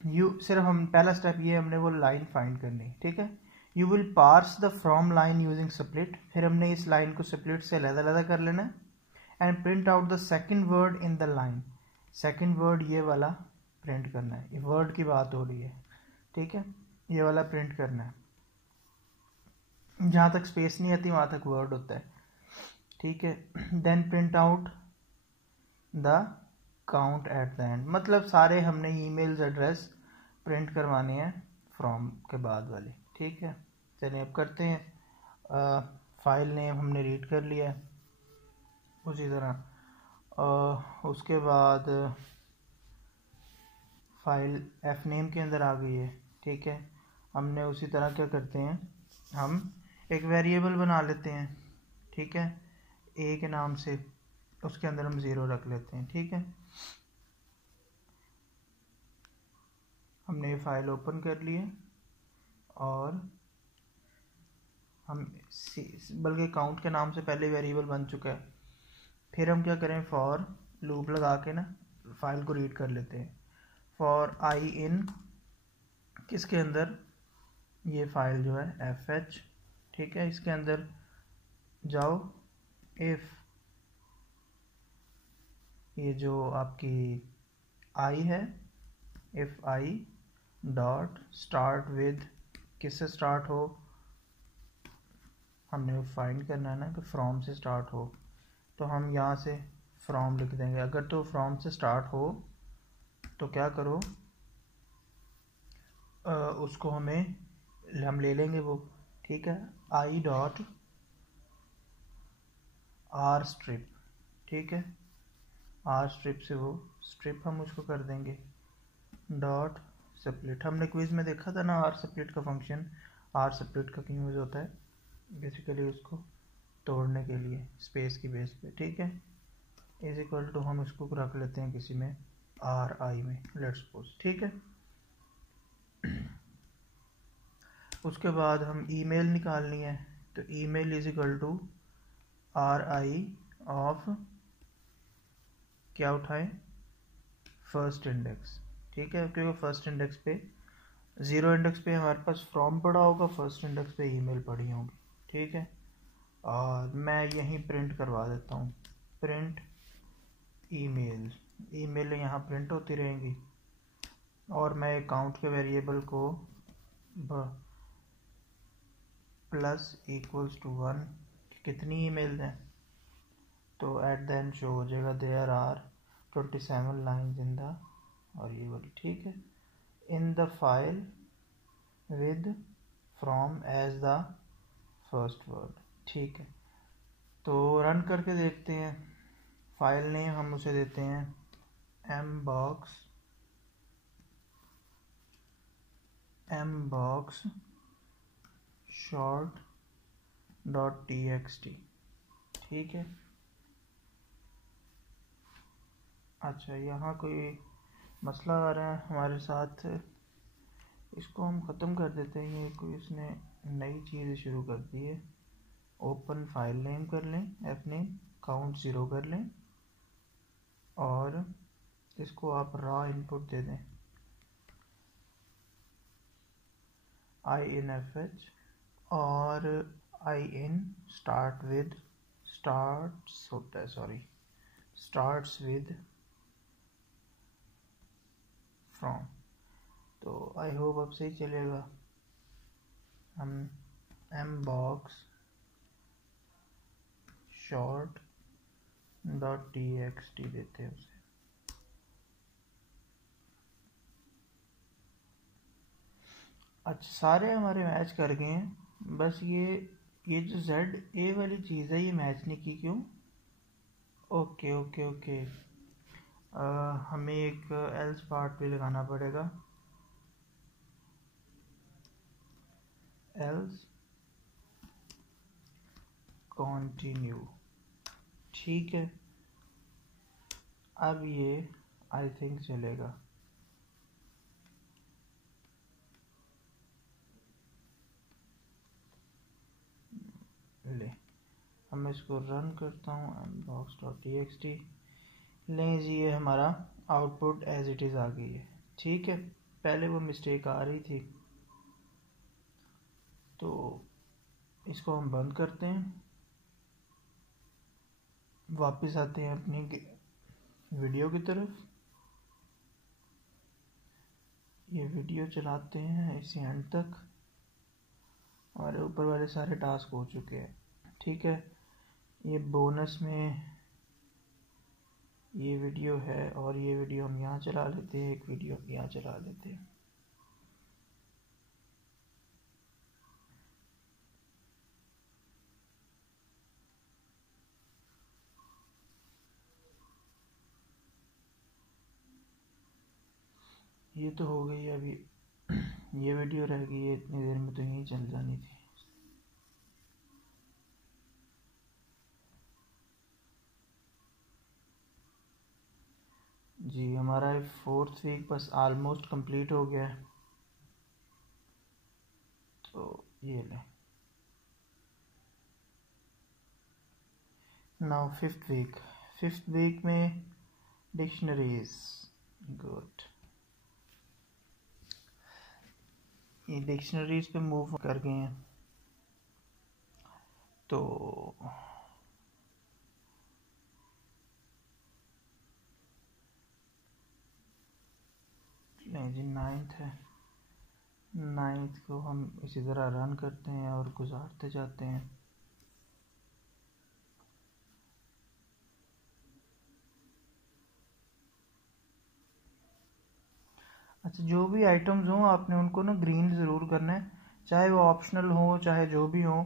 यू सिर्फ हम पहला स्टेप ये हमने वो लाइन फाइंड करनी, ठीक है। You will parse the from line using split, फिर हमने इस लाइन को स्प्लिट से अलग-अलग कर लेना है। And print out the second word in the line, second word ये वाला प्रिंट करना है। ये वर्ड की बात हो रही है, ठीक है, ये वाला प्रिंट करना है। जहाँ तक स्पेस नहीं आती वहाँ तक वर्ड होता है, ठीक है। Then print out the count at the end, मतलब सारे हमने ईमेल्स एड्रेस प्रिंट करवाने हैं फ्रॉम के बाद वाले, ठीक है। चलिए अब करते हैं। फाइल नेम हमने रीड कर लिया है, उसी तरह उसके बाद फाइल एफ नेम के अंदर आ गई है, ठीक है। हमने उसी तरह क्या करते हैं, हम एक वेरिएबल बना लेते हैं, ठीक है, ए के नाम से, उसके अंदर हम 0 रख लेते हैं, ठीक है। हमने ये फाइल ओपन कर ली है और हम बल्कि काउंट के नाम से पहले वेरिएबल बन चुका है। फिर हम क्या करें, फॉर लूप लगा के ना फाइल को रीड कर लेते हैं। फॉर आई इन किसके अंदर, ये फाइल जो है एफ एच, ठीक है, इसके अंदर जाओ। इफ़ ये जो आपकी आई है, if I dot start with, किससे स्टार्ट हो, हमने वो फाइंड करना है ना कि फ्रॉम से स्टार्ट हो, तो हम यहाँ से फ्रॉम लिख देंगे। अगर तो फ्रॉम से स्टार्ट हो तो क्या करो, उसको हम ले लेंगे वो, ठीक है, आई डॉट आर स्ट्रिप, ठीक है, आर स्ट्रिप से वो स्ट्रिप हम उसको कर देंगे डॉट स्प्लिट। हमने क्विज में देखा था ना आर स्प्लिट का फंक्शन, आर स्प्लिट का क्यों यूज़ होता है, बेसिकली उसको तोड़ने के लिए स्पेस की बेस पे, ठीक है। इज इक्वल टू हम इसको रख लेते हैं किसी में आर आई में, लेट्स सपोज, ठीक है। उसके बाद हम ईमेल निकालनी है, तो email is equal to R I of, क्या उठाएं, फर्स्ट इंडेक्स, ठीक है, क्योंकि फर्स्ट इंडेक्स पे 0 इंडेक्स पे हमारे पास फ्रॉम पड़ा होगा, फर्स्ट इंडेक्स पे ईमेल पड़ी होगी, ठीक है। और मैं यहीं प्रिंट करवा देता हूँ, प्रिंट ईमेल, ईमेल यहाँ प्रिंट होती रहेंगी। और मैं अकाउंट के वेरिएबल को प्लस इक्वल्स टू 1, कितनी ईमेल हैं, तो एट द एंड शो हो जाएगा there are 27 lines in the, और ये वाली, ठीक है, in the file with from as the first word, ठीक है। तो रन करके देखते हैं। फाइल नेम हम उसे देते हैं mbox short .txt, ठीक है। अच्छा, यहाँ कोई मसला आ रहा है हमारे साथ, इसको हम ख़त्म कर देते हैं। ये कोई इसने नई चीज़ शुरू कर दी है। ओपन फाइल नेम कर लें, एफ नेम, काउंट 0 कर लें और इसको आप रॉ इनपुट दे दें, आई इन एफ एच, और आई इन स्टार्ट विद, स्टार्ट्स होता है, सॉरी, स्टार्ट्स विद फ्रॉम। तो आई होप अब सही चलेगा। हम mbox short डॉट txt देते हैं उसे। अच्छा, सारे हमारे मैच कर गए हैं, बस ये जो ZA वाली चीज़ है ये मैच नहीं की, क्यों? ओके ओके ओके, हमें एक एल्स पार्ट भी लगाना पड़ेगा। एल्स कंटिन्यू, ठीक है। अब ये आई थिंक चलेगा। ले, अब मैं इसको रन करता हूँ mbox.txt। लें जी, ये हमारा आउटपुट एज इट इज़ आ गई है, ठीक है। पहले वो मिस्टेक आ रही थी, तो इसको हम बंद करते हैं, वापस आते हैं अपनी वीडियो की तरफ। ये वीडियो चलाते हैं इसी एंड तक, और ऊपर वाले सारे टास्क हो चुके हैं, ठीक है। ये बोनस में ये वीडियो है, और ये वीडियो हम यहाँ चला लेते हैं, एक वीडियो यहाँ चला लेते हैं। ये तो हो गई अभी, ये वीडियो रह गई है, इतनी देर में तो यहीं चल जानी थी। जी, हमारा 4th वीक बस ऑलमोस्ट कंप्लीट हो गया है, तो ये लें। नाउ 5th वीक में डिक्शनरीज, गुड। ये डिक्शनरीज पे मूव कर गए हैं, तो नहीं जी, 9th है। 9th को हम इसी तरह रन करते हैं और गुजारते जाते हैं। अच्छा, जो भी आइटम्स हों आपने उनको ना ग्रीन ज़रूर करना है, चाहे वो ऑप्शनल हो चाहे जो भी हो,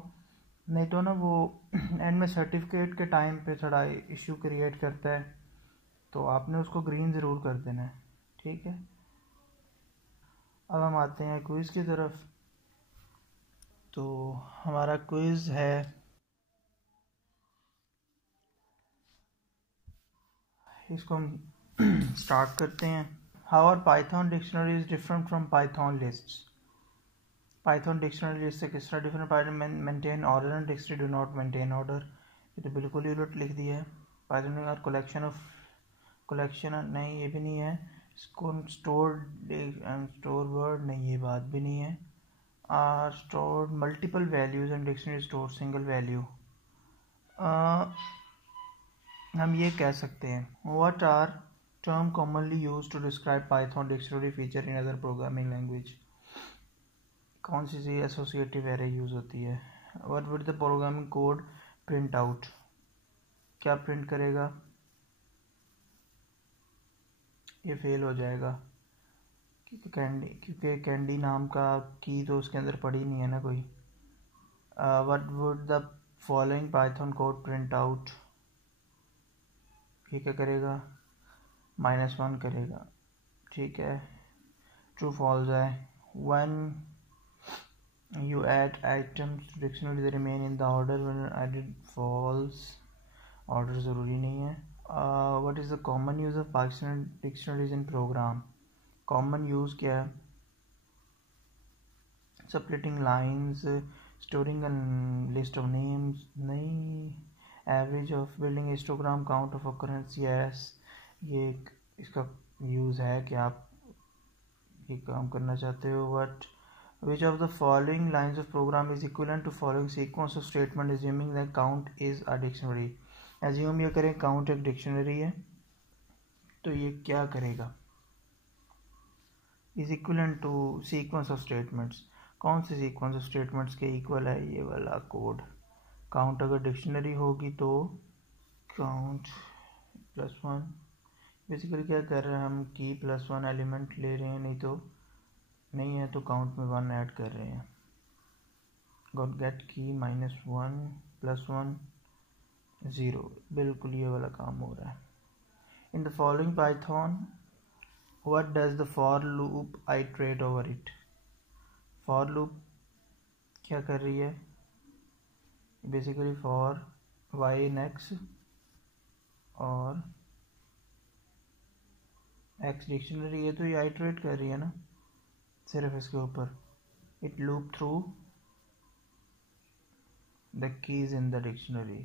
नहीं तो ना वो एंड में सर्टिफिकेट के टाइम पे थोड़ा इशू क्रिएट करता है, तो आपने उसको ग्रीन ज़रूर कर देना है, ठीक है। अब हम आते हैं क्विज़ की तरफ। तो हमारा क्विज़ है, इसको हम स्टार्ट करते हैं। How are Python dictionaries different from Python lists? Python dictionary list से किस तरह different? Python maintain order and dictionary do not maintain order, ये तो बिल्कुल ही उलट लिख दिया है। पाइथन में कलेक्शन ऑफ, कलेक्शन नहीं, ये भी नहीं है। स्टोर वर्ड नहीं, ये बात भी नहीं है। Are store multiple values and dictionary store single value. हम ये कह सकते हैं, what are term commonly use to describe Python dictionary feature in other programming language? कौन सी चीज़ एसोसिएटिव एरे यूज़ होती है? What would the programming code print out, क्या प्रिंट करेगा? ये फेल हो जाएगा, क्योंकि कैंडी नाम का की तो उसके अंदर पड़ी नहीं है ना कोई। What would the following Python code print out, ये क्या करेगा? -1 करेगा, ठीक है। ट्रू फॉल्स है। One you add items to dictionary they remain in the order when added, false, order ज़रूरी नहीं है। what is the common use of Python dictionaries in program? common use क्या है? splitting lines, storing a list of names नहीं। average of building histogram, count of occurrence, yes, ये इसका यूज़ है कि आप ये काम करना चाहते हो। what Which of the following lines of program is equivalent to following sequence of statement assuming that count is a dictionary? Assume ये करें count एक dictionary है, तो ये क्या करेगा? is equivalent to sequence of statements, कौन से sequence of statements के equal है? ये वाला कोड, काउंट अगर डिक्शनरी होगी तो काउंट +1, बेसिकली क्या कर रहे हैं हम की +1 एलिमेंट ले रहे हैं, नहीं है तो काउंट में 1 ऐड कर रहे हैं। गॉट गेट की -1 +1 0, बिल्कुल ये वाला काम हो रहा है। In the following Python what does the for loop iterate over it. For loop क्या कर रही है, basically for y in x और x डिक्शनरी है तो ये आइटरेट कर रही है ना सिर्फ इसके ऊपर। It loop through the keys in the dictionary.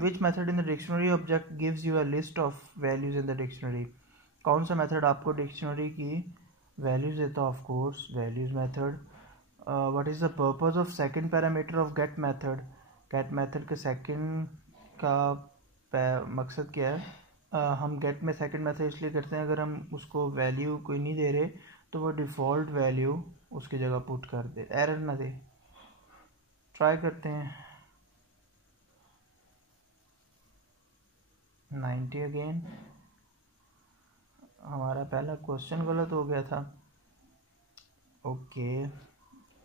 Which method in the dictionary object gives you a list of values in the dictionary. कौन सा मेथड आपको डिक्शनरी की वैल्यूज देता है? Of course values method. What is the purpose of second parameter of get method. Get method के सेकंड का मकसद क्या है? हम गेट में सेकंड मेथड इसलिए करते हैं अगर हम उसको वैल्यू कोई नहीं दे रहे तो वो डिफ़ॉल्ट वैल्यू उसकी जगह पुट कर दे, एरर ना दे। ट्राई करते हैं 90 अगेन। हमारा पहला क्वेश्चन गलत हो गया था। ओके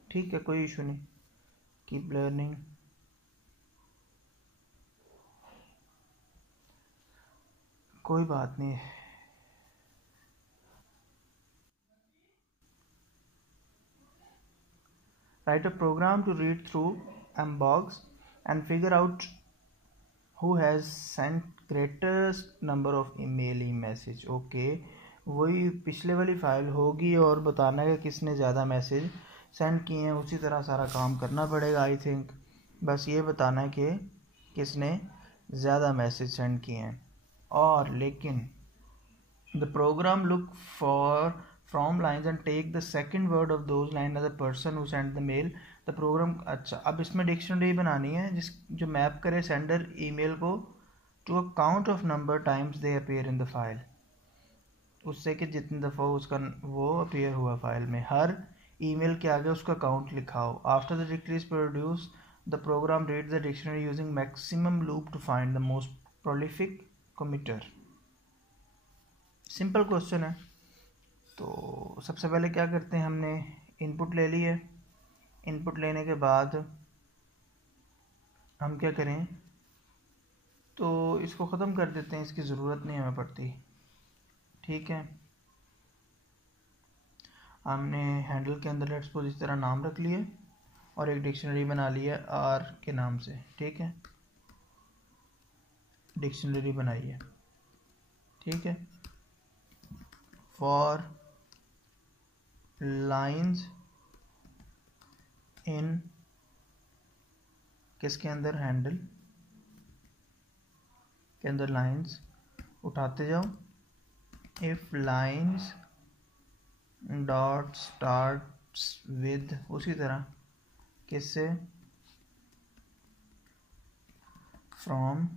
ठीक है, कोई इशू नहीं, कीप लर्निंग। कोई बात नहीं। Write a program to read through mbox and figure out who has sent greatest number of email message। Okay वही पिछले वाली फाइल होगी और बताना है कि किसने ज़्यादा मैसेज सेंड किए हैं, उसी तरह सारा काम करना पड़ेगा आई थिंक। बस ये बताना है कि किसने ज़्यादा मैसेज सेंड किए हैं। और लेकिन the program look for from lines and take the second word of those line as the person who send the mail. The program, अच्छा अब इसमें डिक्शनरी बनानी है जिस जो मैप करे सेंडर ईमेल को to a count of number times they appear in the file, उससे कि जितनी दफ़ा उसका वो अपीयर हुआ फाइल में, हर ईमेल के आगे उसका काउंट लिखा हो। After the dictionary is produce the program reads the dictionary using maximum loop to find the most prolific committer. Simple question है। तो सबसे पहले क्या करते हैं, हमने इनपुट ले ली है। इनपुट लेने के बाद हम क्या करें, तो इसको ख़त्म कर देते हैं, इसकी ज़रूरत नहीं हमें पड़ती। ठीक है, हमने हैंडल के अंदर लेट्स सपोज इस तरह नाम रख लिए और एक डिक्शनरी बना लिया आर के नाम से। ठीक है, डिक्शनरी बनाई है। ठीक है, फॉर लाइंस इन किसके अंदर, हैंडल के अंदर लाइंस उठाते जाओ। If lines dot starts with, उसी तरह किससे, फ्रॉम।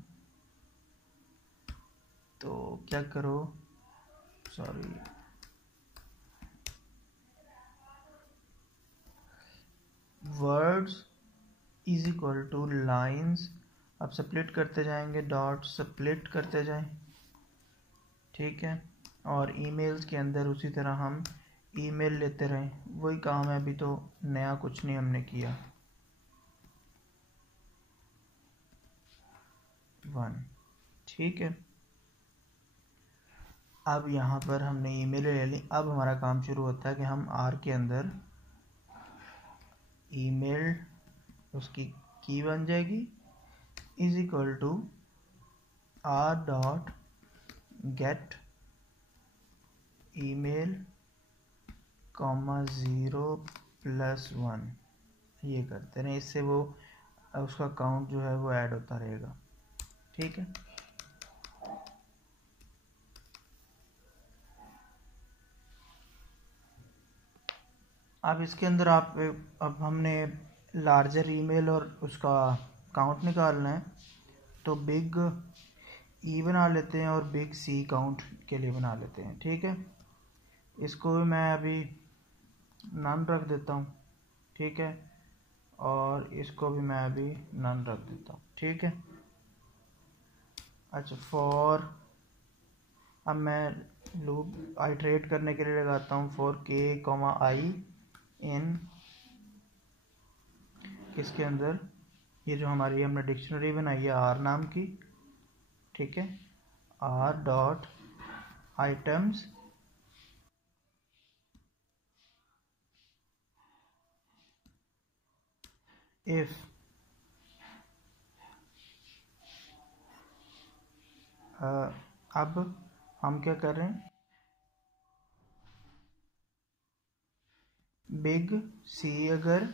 तो क्या करो, sorry words is equal two lines, अब स्प्लिट करते जाएंगे, डॉट स्प्लिट करते जाएं। ठीक है, और ईमेल्स के अंदर उसी तरह हम ईमेल लेते रहें, वही काम है, अभी तो नया कुछ नहीं हमने किया। 1। ठीक है, अब यहाँ पर हमने ईमेल ले ली। अब हमारा काम शुरू होता है कि हम आर के अंदर ईमेल, उसकी की बन जाएगी is equal to r dot get email comma 0+1। ये करते रहे, इससे वो उसका काउंट जो है वो ऐड होता रहेगा। ठीक है, अब इसके अंदर अब हमने लार्जर ईमेल और उसका काउंट निकालना है, तो बिग ई बना लेते हैं और बिग सी काउंट के लिए बना लेते हैं। ठीक है, इसको भी मैं अभी नन रख देता हूँ। ठीक है, और इसको भी मैं अभी नन रख देता हूँ, ठीक है। अच्छा, फॉर अब मैं लूप आइटरेट करने के लिए लगाता हूँ फॉर k, i इन इसके अंदर, ये जो हमारी हमने डिक्शनरी बनाई है r नाम की, ठीक है, r डॉट आइटम्स इफ अब हम क्या कर रहे हैं, बिग सी अगर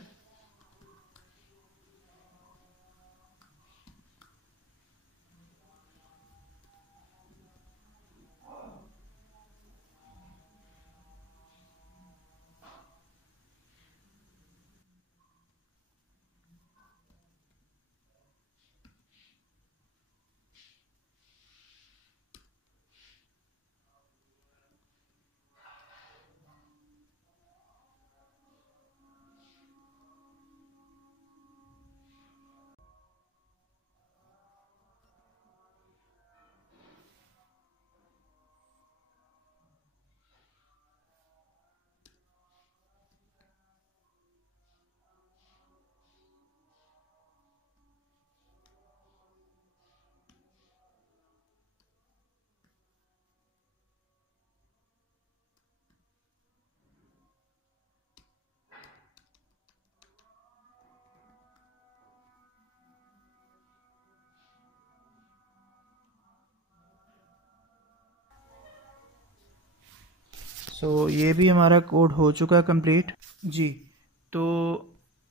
ये भी हमारा कोड हो चुका है कंप्लीट जी। तो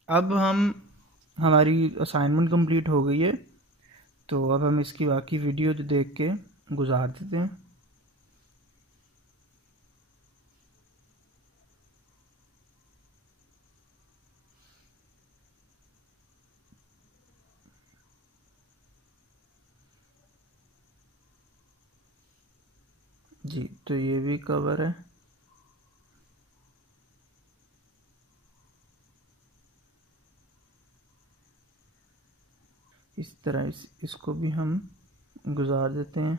अब हमारी असाइनमेंट कंप्लीट हो गई है, तो अब हम इसकी बाकी वीडियो देख के गुजार देते हैं। जी, तो ये भी कवर है। इस तरह इसको भी हम गुजार देते हैं।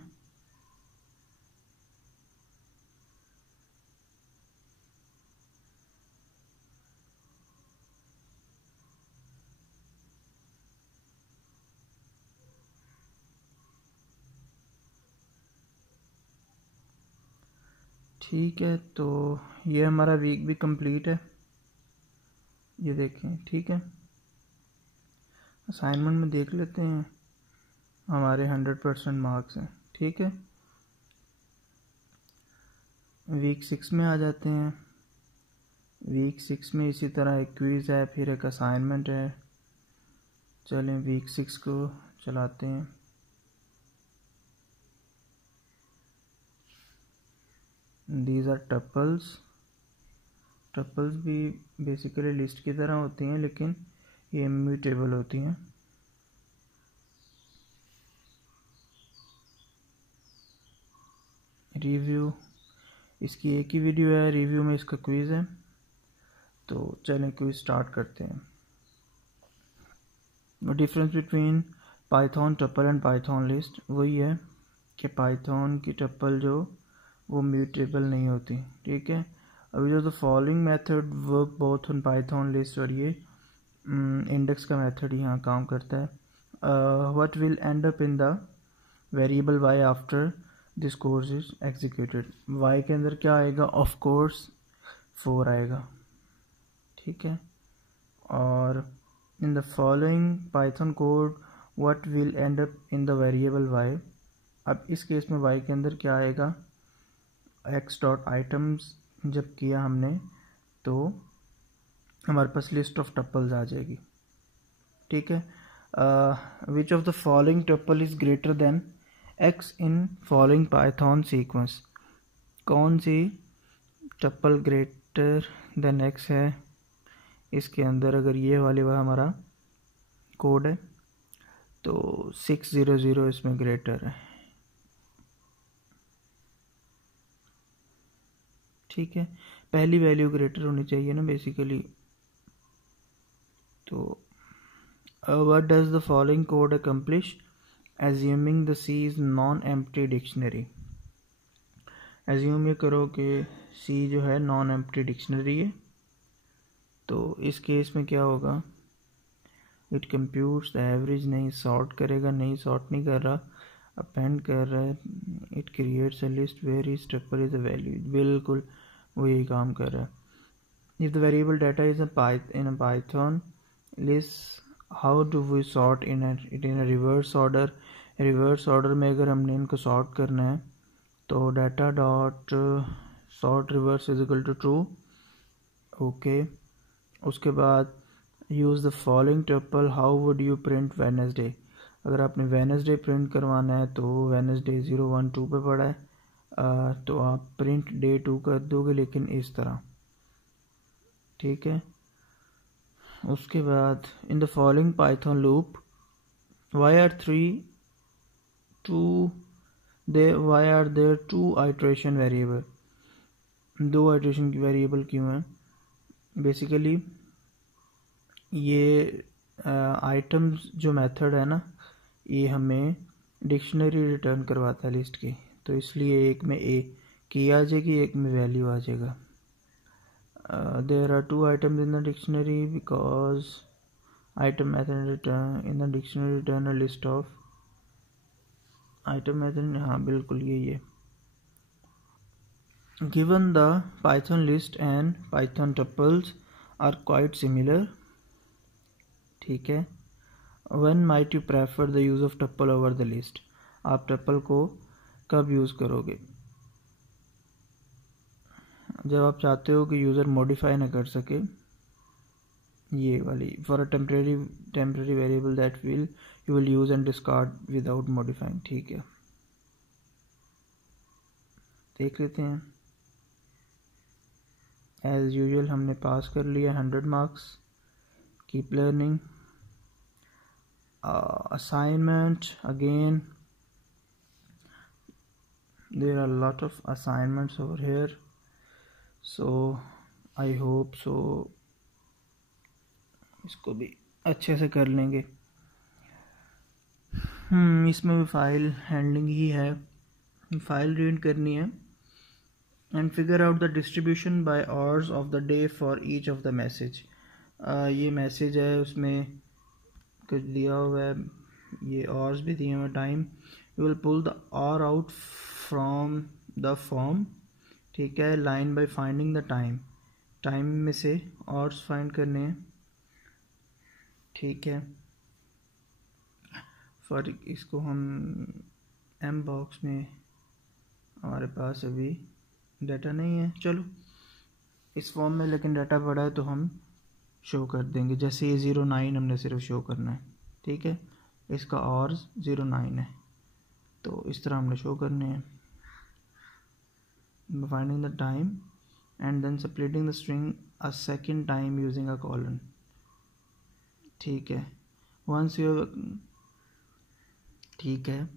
ठीक है, तो ये हमारा वीक भी कंप्लीट है, ये देखें, ठीक है। असाइनमेंट में देख लेते हैं, हमारे 100% मार्क्स हैं, ठीक है। वीक 6 में आ जाते हैं। वीक 6 में इसी तरह एक क्विज़ है, फिर एक असाइनमेंट है। चलें वीक 6 को चलाते हैं। These are tuples. टपल्स भी बेसिकली लिस्ट की तरह होती हैं, लेकिन ये इम्यूटेबल होती हैं। रिव्यू, इसकी एक ही वीडियो है, रिव्यू में इसका क्विज़ है। तो चलें क्विज़ स्टार्ट करते हैं। Difference between Python tuple and Python list वही है कि पाइथन की टपल जो वो म्यूटेबल नहीं होती, ठीक है। अभी जो the following method work both on Python list, और ये इंडेक्स का मेथड यहाँ काम करता है। What will end up in the variable y after this course is executed. Y के अंदर क्या आएगा, ऑफ कोर्स 4 आएगा, ठीक है। और in the following Python code what will end up in the variable y. अब इस केस में वाई के अंदर क्या आएगा, एक्स डॉट आइटम्स जब किया हमने तो हमारे पास लिस्ट ऑफ टपल्स आ जाएगी, ठीक है। Which of the following tuple is greater than x in following Python sequence. कौन सी टपल ग्रेटर देन एक्स है इसके अंदर, अगर ये वाले वह हमारा कोड है तो 600 इसमें ग्रेटर है, ठीक है। पहली वैल्यू ग्रेटर होनी चाहिए ना बेसिकली, तो What does the following code accomplish? Assuming the C is non-empty dictionary. Assume ये करो कि C जो है non-empty dictionary है, तो इस केस में क्या होगा? It computes the average, नहीं sort करेगा, नहीं sort नहीं कर रहा, append कर रहा है. It creates a list where each tuple is a value. बिल्कुल वो यही काम कर रहा है. If the variable data is in a Python list, how do we sort in a reverse order? Reverse order में अगर हमने इनको sort करना है तो data dot sort reverse is equal to true. Okay. उसके बाद use the following tuple. How would you print Wednesday? अगर आपने Wednesday print करवाना है तो Wednesday 0 1 2 पे पड़ा है, तो आप print day 2 कर दोगे, लेकिन इस तरह. ठीक है. उसके बाद in the following Python loop, why are there two iteration variable? दो iteration की variable क्यों है? बेसिकली ये आइटम्स जो मेथड है ना, ये हमें डिक्शनरी रिटर्न करवाता है लिस्ट की, तो इसलिए एक में ए की आ जाएगी, एक में वैल्यू आ जाएगा. There are two items in the dictionary because item method return in the dictionary return a list of item method. हाँ बिल्कुल यही है. Given the Python list and Python tuples are quite similar, ठीक है, when might you prefer the use of tuple over the list? आप tuple को कब यूज़ करोगे? जब आप चाहते हो कि यूज़र मॉडिफाई ना कर सके, ये वाली for a temporary variable that you will use and discard without modifying. ठीक है, देख लेते हैं. एज यूजुअल हमने पास कर लिया 100 marks. Keep learning. Assignment again, there are lot of assignments over here, so I hope so इसको भी अच्छे से कर लेंगे. इसमें भी फाइल हैंडलिंग ही है, फाइल रीड करनी है and figure out the distribution by hours of the day for each of the message. ये मैसेज है, उसमें कुछ दिया हुआ है, ये आवर्स भी दिए हुए, time. You will pull the hour out from the form. ठीक है, line by finding the time. Time में से आवर्स फाइंड करने हैं. ठीक है, फॉर इसको हम एम बॉक्स में, हमारे पास अभी डाटा नहीं है, चलो इस फॉर्म में लेकिन डाटा पड़ा है तो हम शो कर देंगे. जैसे ये 09 हमने सिर्फ शो करना है. ठीक है, इसका और 09 है, तो इस तरह हमने शो करने हैं. Finding the time and then splitting the string a second time using a colon. ठीक है, वंस यू, ठीक है,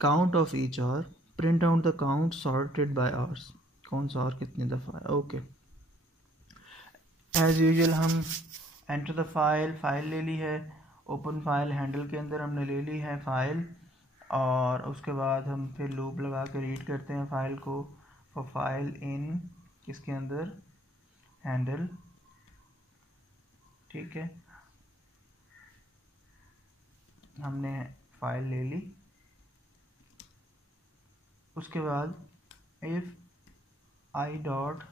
count of each hour, print out the count sorted by hours. कौन सा और कितनी दफ़ा है. ओके, एज यूजुअल हम एंटर द फाइल ले ली है, ओपन फाइल हैंडल के अंदर हमने ले ली है फाइल, और उसके बाद हम फिर लूप लगा के रीड करते हैं फाइल को. फॉर फाइल इन किसके अंदर, हैंडल. ठीक है, हमने फाइल ले ली. उसके बाद if I dot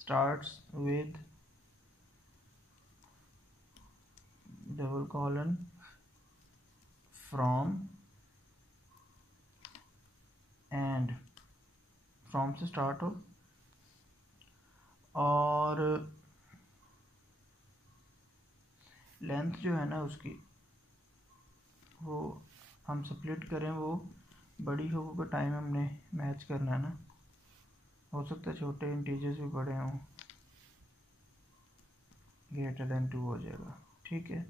starts with double colon from, and from से स्टार्ट हो, और लेंथ जो है ना उसकी वो हम स्प्लिट करें, वो बड़ी हो को टाइम हमने मैच करना है ना, हो सकता है छोटे इंटीजर्स भी बड़े हों, ग्रेटर देन 2 हो जाएगा. ठीक है,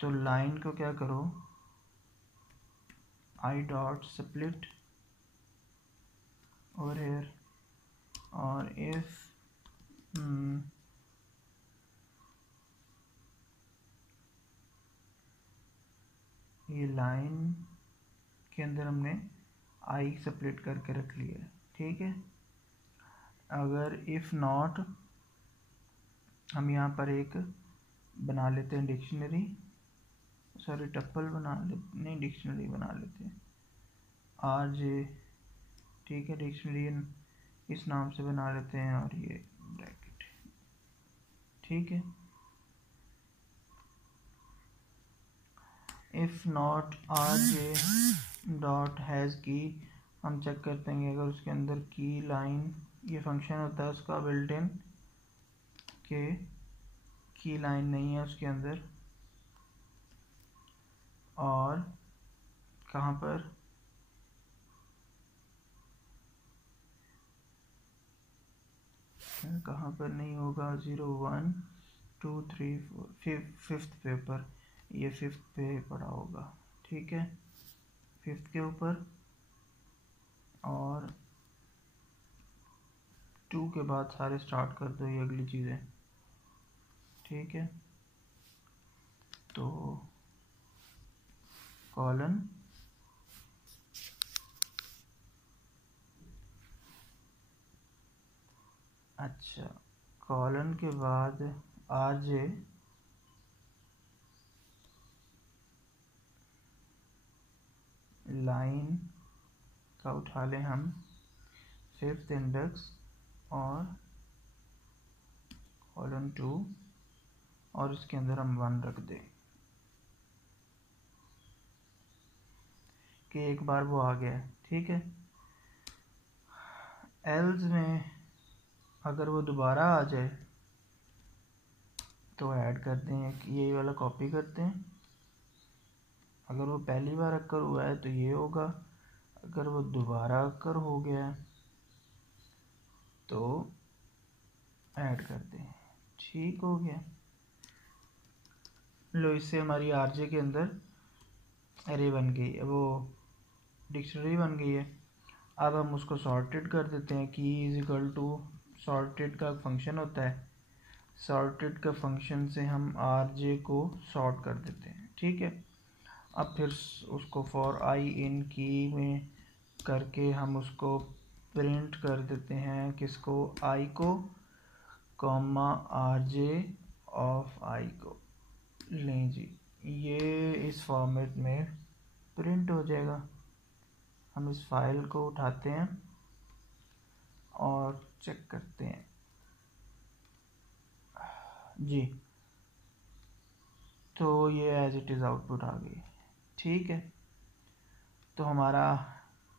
तो लाइन को क्या करो, I dot split over here, और if ये लाइन के अंदर हमने आई स्प्लिट करके रख लिया है, ठीक है। अगर इफ़ नॉट हम यहाँ पर एक बना लेते हैं डिक्शनरी, सॉरी टप्पल बना लेते, नहीं डिक्शनरी बना लेते हैं RJ, ठीक है। डिक्शनरी इस नाम से बना लेते हैं और ये ब्रैकेट, ठीक है। If not RJ dot has की, हम चेक करते हैं अगर उसके अंदर की लाइन, ये फंक्शन होता है उसका बिल्ट इन, के की लाइन नहीं है उसके अंदर, और कहाँ पर नहीं होगा, 0 1 2 3 4 फिफ्थ पेपर, ये फिफ्थ पे पड़ा होगा, ठीक है। फिफ्थ के ऊपर और 2 के बाद सारे स्टार्ट कर दो ये अगली चीज़ें, ठीक है। तो कॉलन, अच्छा कॉलन के बाद RJ लाइन का उठा लें हम फिफ्थ इंडेक्स और कॉलन 2 और इसके अंदर हम 1 रख दें कि एक बार वो आ गया, ठीक है। एल्स में अगर वो दोबारा आ जाए तो ऐड करते हैं कि यही वाला कॉपी करते हैं, अगर वो पहली बार अक्कर हुआ है तो ये होगा, अगर वो दोबारा अक्कर हो गया है तो ऐड करते हैं, ठीक हो गया। लो इससे हमारी RJ के अंदर एरे बन गई है, वो डिक्शनरी बन गई है। अब हम उसको सॉर्टेड कर देते हैं, की इज इक्वल टू सॉर्टेड का फंक्शन होता है, सॉर्टेड का फंक्शन से हम RJ को सॉर्ट कर देते हैं, ठीक है। अब फिर उसको फॉर आई इन की में करके हम उसको प्रिंट कर देते हैं, किसको, आई को, कॉमा RJ ऑफ आई को। लें जी, ये इस फॉर्मेट में प्रिंट हो जाएगा। हम इस फाइल को उठाते हैं और चेक करते हैं जी, तो ये एज इट इज़ आउटपुट आ गई, ठीक है। तो हमारा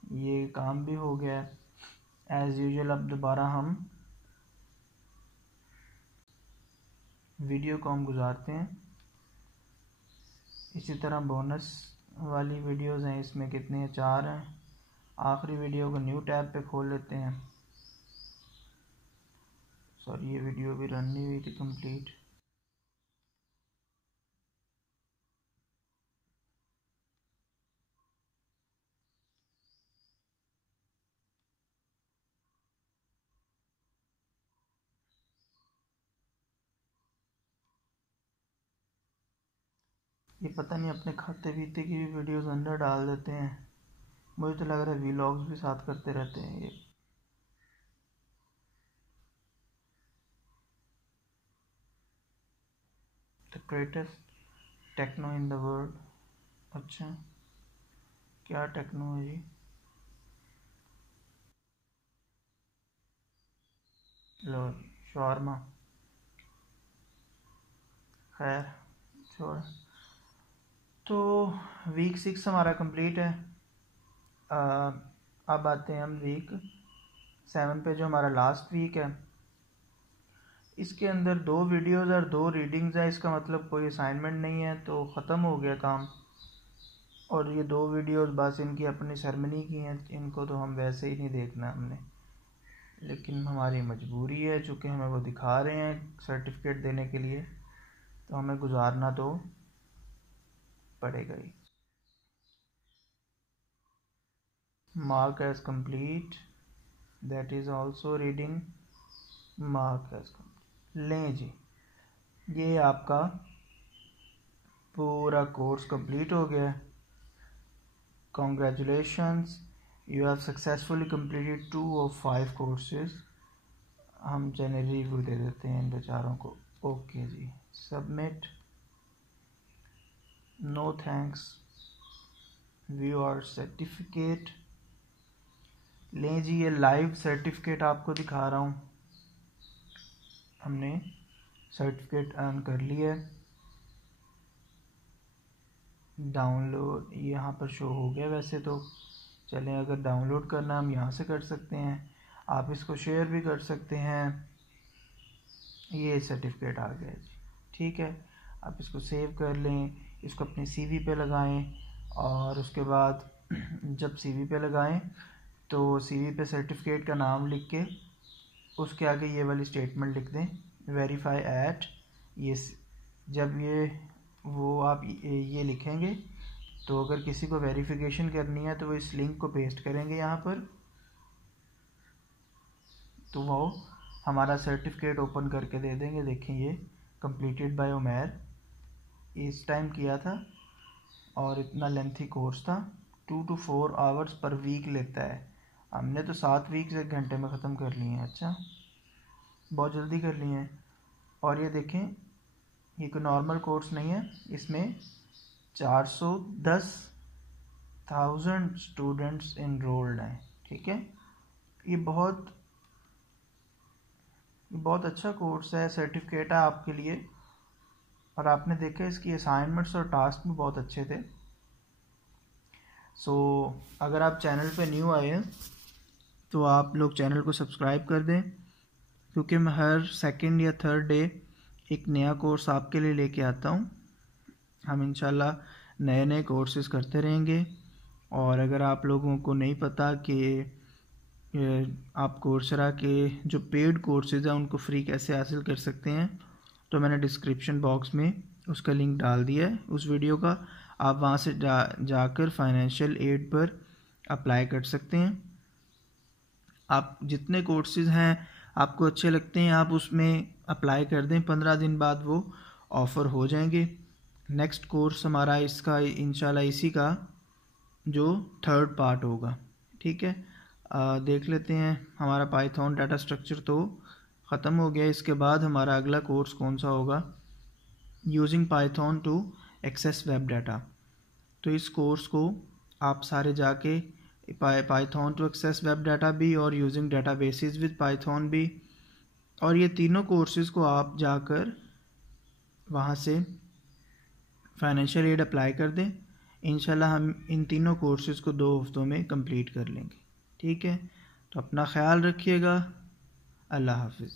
ये काम भी हो गया है एज़ यूजुअल। अब दोबारा हम वीडियो को हम गुजारते हैं, इसी तरह बोनस वाली वीडियोस हैं, इसमें कितने हैं, 4 हैं। आखिरी वीडियो को न्यू टैब पे खोल लेते हैं, सॉरी ये वीडियो भी रन नहीं हुई थी कंप्लीट। ये पता नहीं अपने खाते पीते की भी वीडियोस अंदर डाल देते हैं, मुझे तो लग रहा है वीलॉग्स भी साथ करते रहते हैं ये। The greatest techno in the world, अच्छा क्या टेक्नो है जी, लो शॉर्मा, खैर छोड़। तो वीक 6 हमारा कंप्लीट है। अब आते हैं हम वीक 7 पे, जो हमारा लास्ट वीक है। इसके अंदर 2 वीडियोस और 2 रीडिंग्स है, इसका मतलब कोई असाइनमेंट नहीं है, तो ख़त्म हो गया काम। और ये 2 वीडियोस बस इनकी अपनी सेरेमनी की हैं, इनको तो हम वैसे ही नहीं देखना हमने, लेकिन हमारी मजबूरी है चूँकि हमें वो दिखा रहे हैं सर्टिफिकेट देने के लिए, तो हमें गुजारना तो पड़ेगा ही। Mark as complete, that is also reading, mark as complete. लें जी, ये आपका पूरा कोर्स कंप्लीट हो गया है। Congratulations, you have successfully completed 2 of 5 courses. हम जनरली रिव्यू दे देते हैं इन बेचारों को। ओके जी, submit, no thanks, view our certificate. लें जी, ये लाइव सर्टिफिकेट आपको दिखा रहा हूँ। हमने सर्टिफिकेट अर्न कर लिया है। डाउनलोड यहाँ पर शो हो गया वैसे तो। चलें, अगर डाउनलोड करना हम यहाँ से कर सकते हैं, आप इसको शेयर भी कर सकते हैं। ये सर्टिफिकेट आ गया जी, ठीक है। आप इसको सेव कर लें, इसको अपने सीवी पे लगाएं, और उसके बाद जब सीवी पे लगाएं तो सीवी पे सर्टिफिकेट का नाम लिख के उसके आगे ये वाली स्टेटमेंट लिख दें, वेरीफाई एट ये। जब ये वो आप ये लिखेंगे तो अगर किसी को वेरिफिकेशन करनी है तो वो इस लिंक को पेस्ट करेंगे यहाँ पर, तो वो हमारा सर्टिफिकेट ओपन करके दे देंगे। देखें, ये कंप्लीटेड बाय उमैर, इस टाइम किया था और इतना लेंथी कोर्स था। 2 to 4 आवर्स पर वीक लेता है। हमने तो 7 वीक 1 घंटे में ख़त्म कर लिए हैं। अच्छा, बहुत जल्दी कर लिए हैं। और ये देखें, ये कोई नॉर्मल कोर्स नहीं है, इसमें 410,000 स्टूडेंट्स इनरोल्ड हैं, ठीक है। ये बहुत अच्छा कोर्स है, सर्टिफिकेट है आपके लिए। और आपने देखा इसकी असाइनमेंट्स और टास्क भी बहुत अच्छे थे। सो अगर आप चैनल पे न्यू आए हैं तो आप लोग चैनल को सब्सक्राइब कर दें, क्योंकि मैं हर सेकंड या थर्ड डे एक नया कोर्स आपके लिए लेके आता हूँ। हम इंशाल्लाह नए नए कोर्सेज करते रहेंगे। और अगर आप लोगों को नहीं पता कि आप कोर्सेरा के जो पेड कोर्सेज हैं उनको फ्री कैसे हासिल कर सकते हैं, तो मैंने डिस्क्रिप्शन बॉक्स में उसका लिंक डाल दिया है उस वीडियो का। आप वहाँ से जाकर फाइनेंशियल एड पर अप्लाई कर सकते हैं। आप जितने कोर्सेज हैं आपको अच्छे लगते हैं, आप उसमें अप्लाई कर दें। 15 दिन बाद वो ऑफ़र हो जाएंगे। नेक्स्ट कोर्स हमारा इसका इंशाल्लाह इसी का जो 3rd पार्ट होगा, ठीक है। देख लेते हैं। हमारा पाइथन डाटा स्ट्रक्चर तो ख़त्म हो गया। इसके बाद हमारा अगला कोर्स कौन सा होगा, using Python to access web data. तो इस कोर्स को आप सारे जाके Python to access web data भी और यूजिंग डेटाबेसेस विद पाइथन भी, और ये तीनों कोर्सेज को आप जाकर वहाँ से फाइनेंशियल एड अप्लाई कर दें। इंशाल्लाह हम इन तीनों कोर्सेज को 2 हफ्तों में कंप्लीट कर लेंगे, ठीक है। तो अपना ख्याल रखिएगा। अल्लाह हाफिज़।